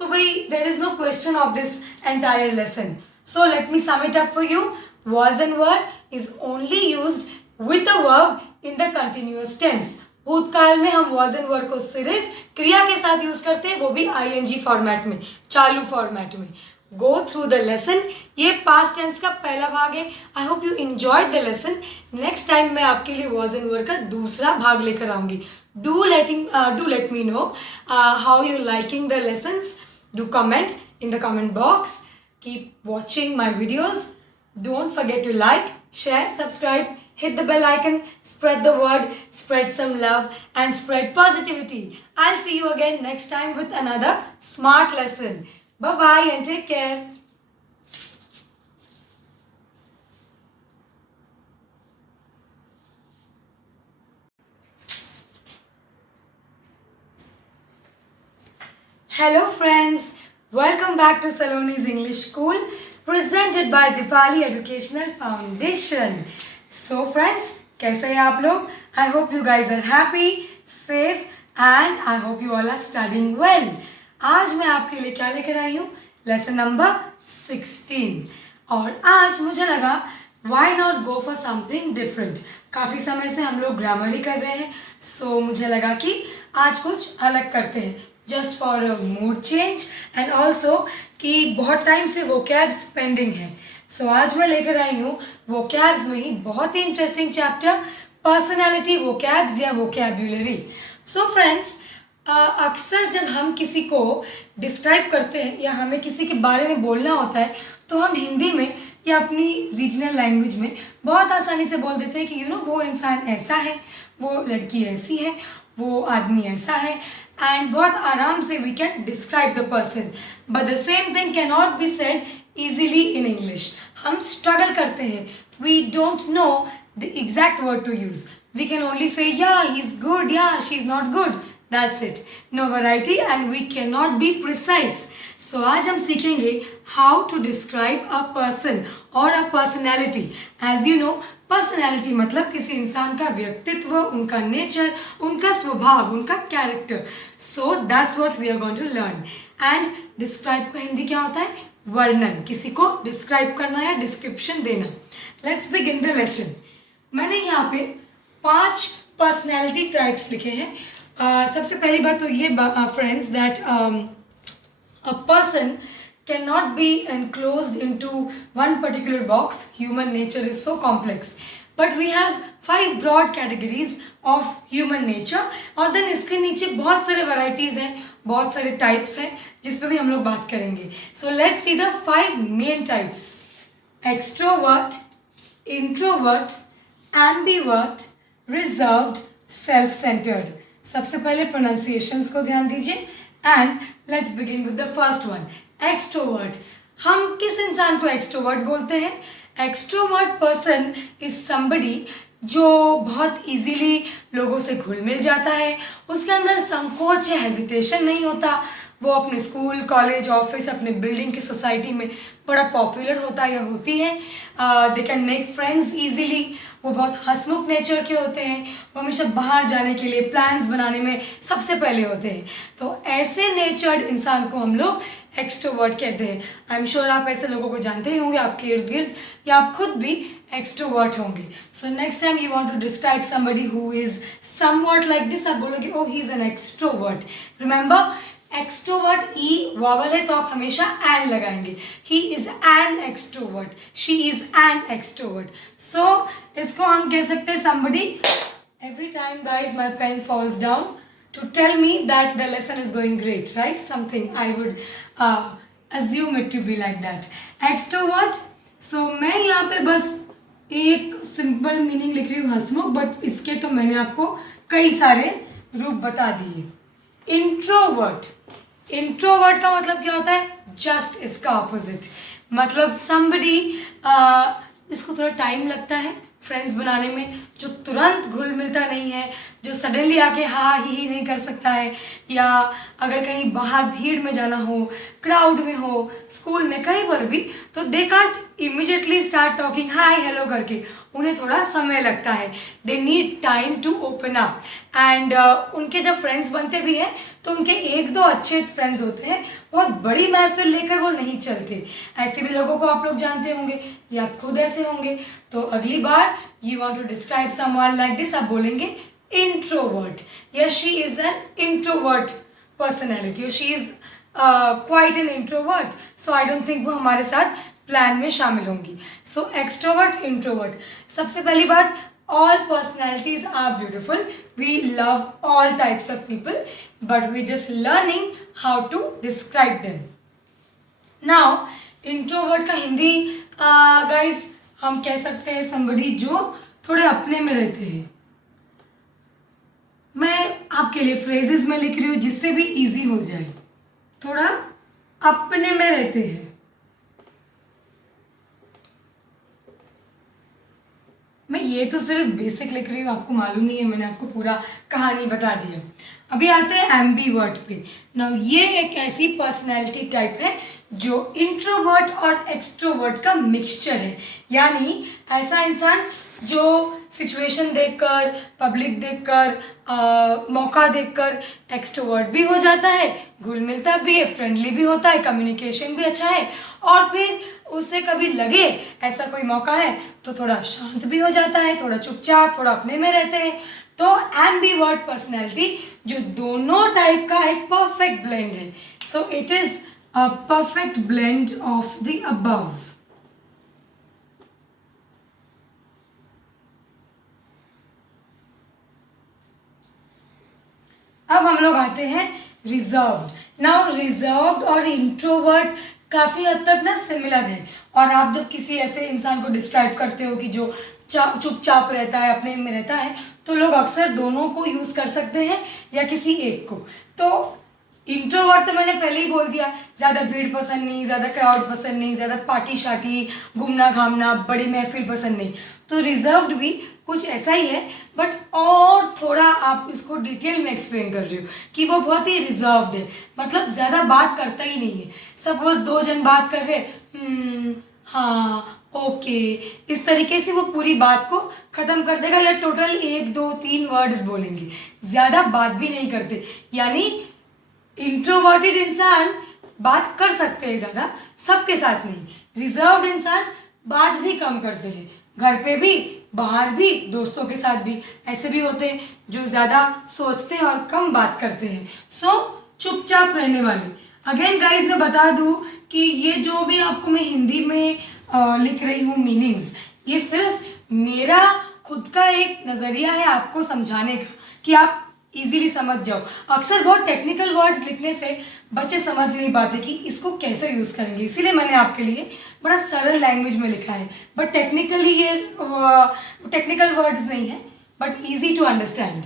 तो भाई there is no question of this entire lesson. So let me sum it up for you. Was and were is only used with the verb in the continuous tense. भूतकाल में हम was and वर को सिर्फ क्रिया के साथ use करते हैं, वो भी ING फॉर्मेट में, चालू फॉर्मेट में। गो थ्रू द लेसन, ये पास्ट टेंस का पहला भाग है। आई hope you enjoyed the lesson. Next time मैं आपके लिए वॉज एंड वर का दूसरा भाग लेकर आऊंगी। Do let me know how you liking the lessons. Do comment in the comment box. Keep watching my videos. Don't forget to like, share, subscribe, hit the bell icon, spread the word, spread some love and spread positivity. I'll see you again next time with another smart lesson. Bye bye and take care. Hello friends, welcome back to Saloni's English School, presented by Dipali Educational Foundation. So friends, कैसे हैं आप लोग? I hope you guys are happy, safe and I hope you all are studying well. आज मैं आपके लिए क्या लेकर आई हूँ? Lesson number 16। और आज मुझे लगा why not go for something different? काफ़ी समय से हम लोग ग्रामर ही कर रहे हैं, so मुझे लगा कि आज कुछ अलग करते हैं, just for a mood change and also कि बहुत टाइम से वोकैब्स पेंडिंग है। सो आज मैं लेकर आई हूँ वोकैब्स में ही बहुत ही इंटरेस्टिंग चैप्टर, पर्सनैलिटी वोकैब्स या वोकैब्युलरी। सो फ्रेंड्स, अक्सर जब हम किसी को डिस्क्राइब करते हैं या हमें किसी के बारे में बोलना होता है, तो हम हिंदी में या अपनी रीजनल लैंग्वेज में बहुत आसानी से बोल देते हैं कि वो इंसान ऐसा है, वो लड़की ऐसी है, वो आदमी ऐसा है, एंड बहुत आराम से we can describe the person, but the same thing can not be said easily in English. हम स्ट्रगल करते हैं, we don't know the exact word to use. We can only say या ही इज गुड, या she is not good, that's it. No variety and we can not be precise. So आज हम सीखेंगे how to describe a person और a personality. As you no, personality मतलब किसी इंसान का व्यक्तित्व, उनका नेचर, उनका स्वभाव, उनका character. So that's what we are going to learn. And describe का हिंदी क्या होता है? वर्णन. किसी को डिस्क्राइब करना या डिस्क्रिप्शन देना. Let's begin the lesson. मैंने यहाँ पे 5 पर्सनैलिटी टाइप्स लिखे हैं. सबसे पहली बात तो ये friends that a person cannot be enclosed into one particular box. Human nature is so complex, but we have 5 broad categories of human nature. और then इसके नीचे बहुत सारे varieties हैं, बहुत सारे types हैं जिस पे भी हम लोग बात करेंगे. So let's see the 5 main types. Extrovert, introvert, ambivert, reserved, self-centered. सबसे पहले pronunciations को ध्यान दीजिए. And let's begin with the first one. Extrovert. हम किस इंसान को एक्सट्रोवर्ट बोलते हैं? एक्सट्रोवर्ट पर्सन इज somebody जो बहुत इजीली लोगों से घुल मिल जाता है. उसके अंदर संकोच या हेजिटेशन नहीं होता. वो अपने स्कूल, कॉलेज, ऑफिस, अपने बिल्डिंग की सोसाइटी में बड़ा पॉपुलर होता है या होती है. They can make friends easily. वो बहुत हंसमुख नेचर के होते हैं. वो हमेशा बाहर जाने के लिए प्लान्स बनाने में सबसे पहले होते हैं. तो ऐसे नेचर्ड इंसान को हम लोग एक्सट्रोवर्ट कहते हैं. आई एम श्योर आप ऐसे लोगों को जानते ही होंगे आपके इर्द गिर्द, या आप खुद भी एक्सट्रोवर्ट होंगे. So next time you want to describe somebody who is somewhat like this, आप बोलोगे oh he is an extrovert. Remember, extrovert E vowel है तो आप हमेशा एन लगाएंगे. He is an extrovert, she is an extrovert. So इसको हम कह सकते हैं somebody. Every time guys my pen falls down to tell me that the lesson is going great, right? Something I would assume it to be like that. Extrovert. So मैं यहाँ पे बस एक सिंपल मीनिंग लिख रही हूँ हंसमुख, but इसके तो मैंने आपको कई सारे रूप बता दिए. इंट्रोवर्ट. इंट्रोवर्ट का मतलब क्या होता है? जस्ट इसका ऑपोजिट. मतलब somebody इसको थोड़ा टाइम लगता है फ्रेंड्स बनाने में, जो तुरंत घुल मिलता नहीं है, जो सडनली आके हाँ ही नहीं कर सकता है, या अगर कहीं बाहर भीड़ में जाना हो, क्राउड में हो, स्कूल में, कहीं पर भी, तो they can't immediately start talking hi hello करके. उन्हें थोड़ा समय लगता है. They need time to open up. And उनके जब फ्रेंड्स बनते भी हैं तो उनके 1-2 अच्छे फ्रेंड्स होते हैं. बहुत बड़ी महफिल लेकर वो नहीं चलते. ऐसे भी लोगों को आप लोग जानते होंगे, या आप खुद ऐसे होंगे. तो अगली बार you want to describe someone like this, आप बोलेंगे introvert. Yes, she is an introvert personality. She is quite an introvert. So I don't think वो हमारे साथ प्लान में शामिल होंगी. So extrovert, introvert. सबसे पहली बात, all personalities are beautiful. We love all types of people, but we're just learning how to describe them. Now, introvert का हिंदी guys हम कह सकते हैं somebody जो थोड़े अपने में रहते हैं. मैं आपके लिए phrases में लिख रही हूँ जिससे भी easy हो जाए. थोड़ा अपने में रहते हैं. मैं ये तो सिर्फ बेसिक लिख रही हूँ, आपको मालूम नहीं है, मैंने आपको पूरा कहानी बता दिया. अभी आते हैं एम्बीवर्ट पे. नाउ ये एक ऐसी पर्सनैलिटी टाइप है जो इंट्रोवर्ट और एक्सट्रोवर्ट का मिक्सचर है. यानी ऐसा इंसान जो सिचुएशन देखकर, पब्लिक देखकर, मौका देखकर एक्सट्रोवर्ट भी हो जाता है, घुल मिलता भी है, फ्रेंडली भी होता है, कम्युनिकेशन भी अच्छा है, और फिर उसे कभी लगे ऐसा कोई मौका है तो थोड़ा शांत भी हो जाता है, थोड़ा चुपचाप, थोड़ा अपने में रहते हैं. तो एम्बीवर्ट पर्सनैलिटी जो दोनों टाइप का एक परफेक्ट ब्लेंड है. So it is a perfect blend of the above. अब हम लोग आते हैं रिजर्व्ड. नाउ रिजर्व्ड और इंट्रोवर्ट काफ़ी हद तक ना सिमिलर है। और आप जब किसी ऐसे इंसान को डिस्क्राइब करते हो कि जो चुपचाप रहता है, अपने में रहता है, तो लोग अक्सर दोनों को यूज़ कर सकते हैं या किसी एक को। तो इंट्रोवर्ट तो मैंने पहले ही बोल दिया, ज़्यादा भीड़ पसंद नहीं, ज़्यादा क्राउड पसंद नहीं, ज़्यादा पार्टी शार्टी, घूमना घामना, बड़ी महफिल पसंद नहीं। तो रिजर्व्ड भी कुछ ऐसा ही है, बट और थोड़ा आप इसको डिटेल में एक्सप्लेन कर रही हो कि वो बहुत ही रिजर्व्ड है, मतलब ज़्यादा बात करता ही नहीं है। सपोज 2 जन बात कर रहे, हाँ ओके, इस तरीके से वो पूरी बात को ख़त्म कर देगा, या टोटल 1 2 3 वर्ड्स बोलेंगे, ज़्यादा बात भी नहीं करते। यानी इंट्रोवर्टेड इंसान बात कर सकते हैं ज़्यादा, सबके साथ नहीं। रिजर्व्ड इंसान बात भी कम करते हैं, घर पे भी, बाहर भी, दोस्तों के साथ भी। ऐसे भी होते हैं जो ज़्यादा सोचते हैं और कम बात करते हैं। सो चुपचाप रहने वाले। अगेन गाइज मैं बता दूँ कि ये जो भी आपको मैं हिंदी में लिख रही हूँ मीनिंग्स, ये सिर्फ मेरा खुद का एक नज़रिया है आपको समझाने का, कि आप इजीली समझ जाओ। अक्सर बहुत टेक्निकल वर्ड्स लिखने से बच्चे समझ नहीं पाते कि इसको कैसे यूज़ करेंगे, इसीलिए मैंने आपके लिए बड़ा सरल लैंग्वेज में लिखा है। बट टेक्निकली ये टेक्निकल वर्ड्स नहीं है, बट इजी टू अंडरस्टैंड।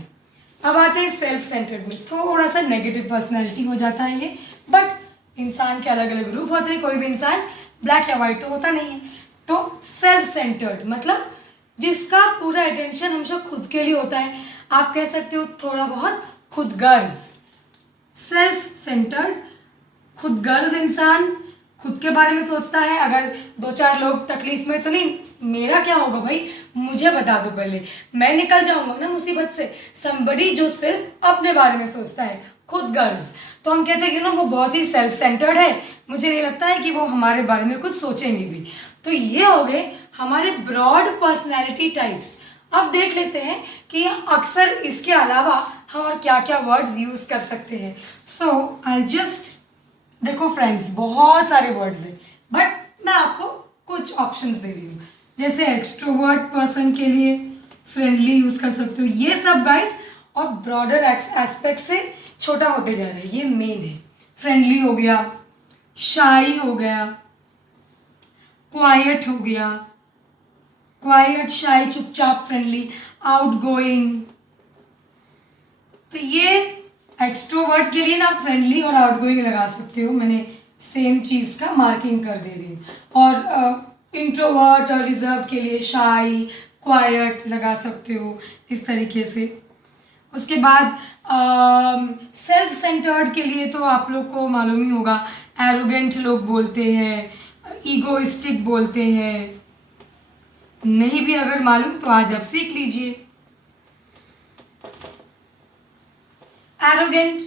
अब आते हैं सेल्फ सेंटर्ड में। थोड़ा सा नेगेटिव पर्सनैलिटी हो जाता है ये, बट इंसान के अलग अलग रूप होते हैं, कोई भी इंसान ब्लैक या वाइट तो होता नहीं है। तो सेल्फ सेंटर्ड मतलब जिसका पूरा अटेंशन हमेशा खुद के लिए होता है। आप कह सकते हो थोड़ा बहुत खुदगर्ज। सेल्फ सेंटर्ड, खुदगर्ज इंसान खुद के बारे में सोचता है। अगर 2-4 लोग तकलीफ में, तो नहीं मेरा क्या होगा भाई, मुझे बता दो पहले, मैं निकल जाऊंगा ना मुसीबत से। समबडी जो सिर्फ अपने बारे में सोचता है, खुदगर्ज, तो हम कहते हैं वो बहुत ही सेल्फ सेंटर्ड है। मुझे नहीं लगता है कि वो हमारे बारे में कुछ सोचेंगे भी। तो ये हो गए हमारे ब्रॉड पर्सनैलिटी टाइप्स। अब देख लेते हैं कि अक्सर इसके अलावा हम और क्या क्या वर्ड्स यूज़ कर सकते हैं। सो आई जस्ट, देखो फ्रेंड्स, बहुत सारे वर्ड्स हैं, बट मैं आपको कुछ ऑप्शंस दे रही हूँ। जैसे एक्सट्रोवर्ट पर्सन के लिए फ्रेंडली यूज़ कर सकते हो। ये सब गाइस और ब्रॉडर एस्पेक्ट से छोटा होते जा रहा है, ये मेन है। फ्रेंडली हो गया, शाई हो गया, क्वाइट हो गया, क्वाइट, शाई, चुपचाप, फ्रेंडली, आउटगोइंग। तो ये एक्सट्रोवर्ट के लिए ना आप फ्रेंडली और आउटगोइंग लगा सकते हो, मैंने सेम चीज़ का मार्किंग कर दे रही हूँ। और इंट्रोवर्ट और रिजर्व के लिए शाई, क्वाइट लगा सकते हो इस तरीके से। उसके बाद सेल्फ सेंटर्ड के लिए तो आप लोग को मालूम ही होगा, एरोगेंट लोग बोलते हैं, ईगोइस्टिक बोलते हैं। नहीं भी अगर मालूम तो आज आप सीख लीजिए। एरोगेंट,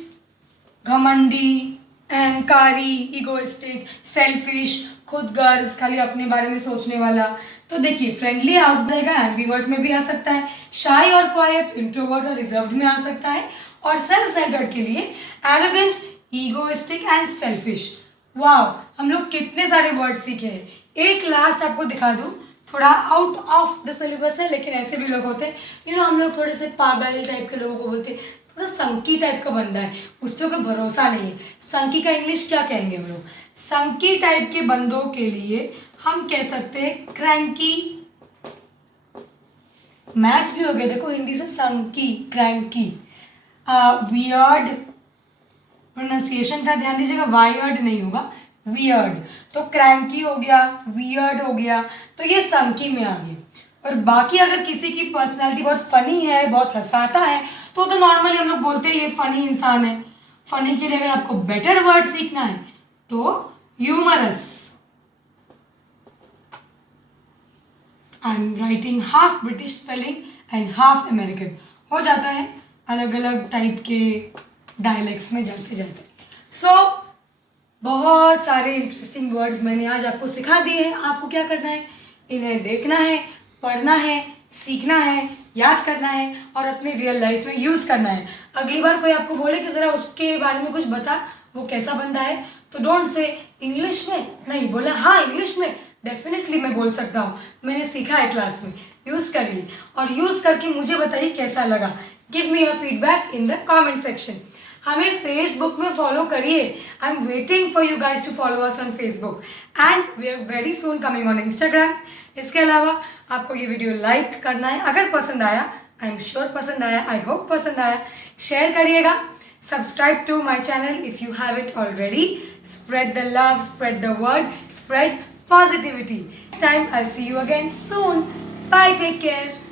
घमंडी, अहंकारी, ईगोइस्टिक, सेल्फिश, खुदगर्ज, खाली अपने बारे में सोचने वाला। तो देखिए फ्रेंडली आउट जाएगा, एम्बीवर्ट में भी आ सकता है, शाई और क्वाइट इंट्रोवर्ट और रिजर्व्ड में आ सकता है, और सेल्फ सेंटर्ड के लिए एरोगेंट, ईगोइस्टिक एंड सेल्फिश। वाह, हम लोग कितने सारे वर्ड सीखे हैं। एक लास्ट आपको दिखा दूँ, थोड़ा आउट ऑफ द सिलेबस है, लेकिन ऐसे भी लोग होते हैं हम लोग थोड़े से पागल टाइप के लोगों को बोलते हैं, थोड़ा संकी टाइप का बंदा है, उस पर कोई भरोसा नहीं है। संकी का इंग्लिश क्या कहेंगे हम लोग? संकी टाइप के बंदों के लिए हम कह सकते हैं क्रैंकी। मैच भी हो गया देखो हिंदी से, संकी, क्रैंकी। वियर्ड, प्रोनाउंसिएशन का ध्यान दीजिएगा, वायर्ड नहीं होगा, वियर्ड। तो क्रैंकी हो गया, वियर्ड हो गया, तो ये संकी में आ गए। और बाकी अगर किसी की पर्सनैलिटी बहुत फनी है, बहुत हंसाता है, तो नॉर्मली हम लोग बोलते हैं ये फनी इंसान है। फनी के लिए अगर आपको बेटर वर्ड सीखना है तो humorous. I am writing half British spelling and half American, हो जाता है अलग अलग टाइप के डायलेक्ट्स में जाते जाते। सो बहुत सारे इंटरेस्टिंग वर्ड्स मैंने आज आपको सिखा दिए हैं। आपको क्या करना है, इन्हें देखना है, पढ़ना है, सीखना है, याद करना है और अपने रियल लाइफ में यूज़ करना है। अगली बार कोई आपको बोले कि ज़रा उसके बारे में कुछ बता, वो कैसा बंदा है, तो डोंट से इंग्लिश में, नहीं बोला, हाँ इंग्लिश में डेफिनेटली मैं बोल सकता हूँ, मैंने सीखा है क्लास में। यूज़ करिए और यूज़ करके मुझे बताइए कैसा लगा। Give me your feedback in the comment section. हमें फेसबुक में फॉलो करिए. I am waiting for you guys to follow us on Facebook and we are very soon coming on Instagram. इसके अलावा आपको ये वीडियो लाइक करना है. अगर पसंद आया, आई एम श्योर पसंद आया, आई होप पसंद आया, शेयर करिएगा. Subscribe to my channel if you haven't already. Spread the love, spread the word, spread positivity. Next time I'll see you again soon. Bye, take care.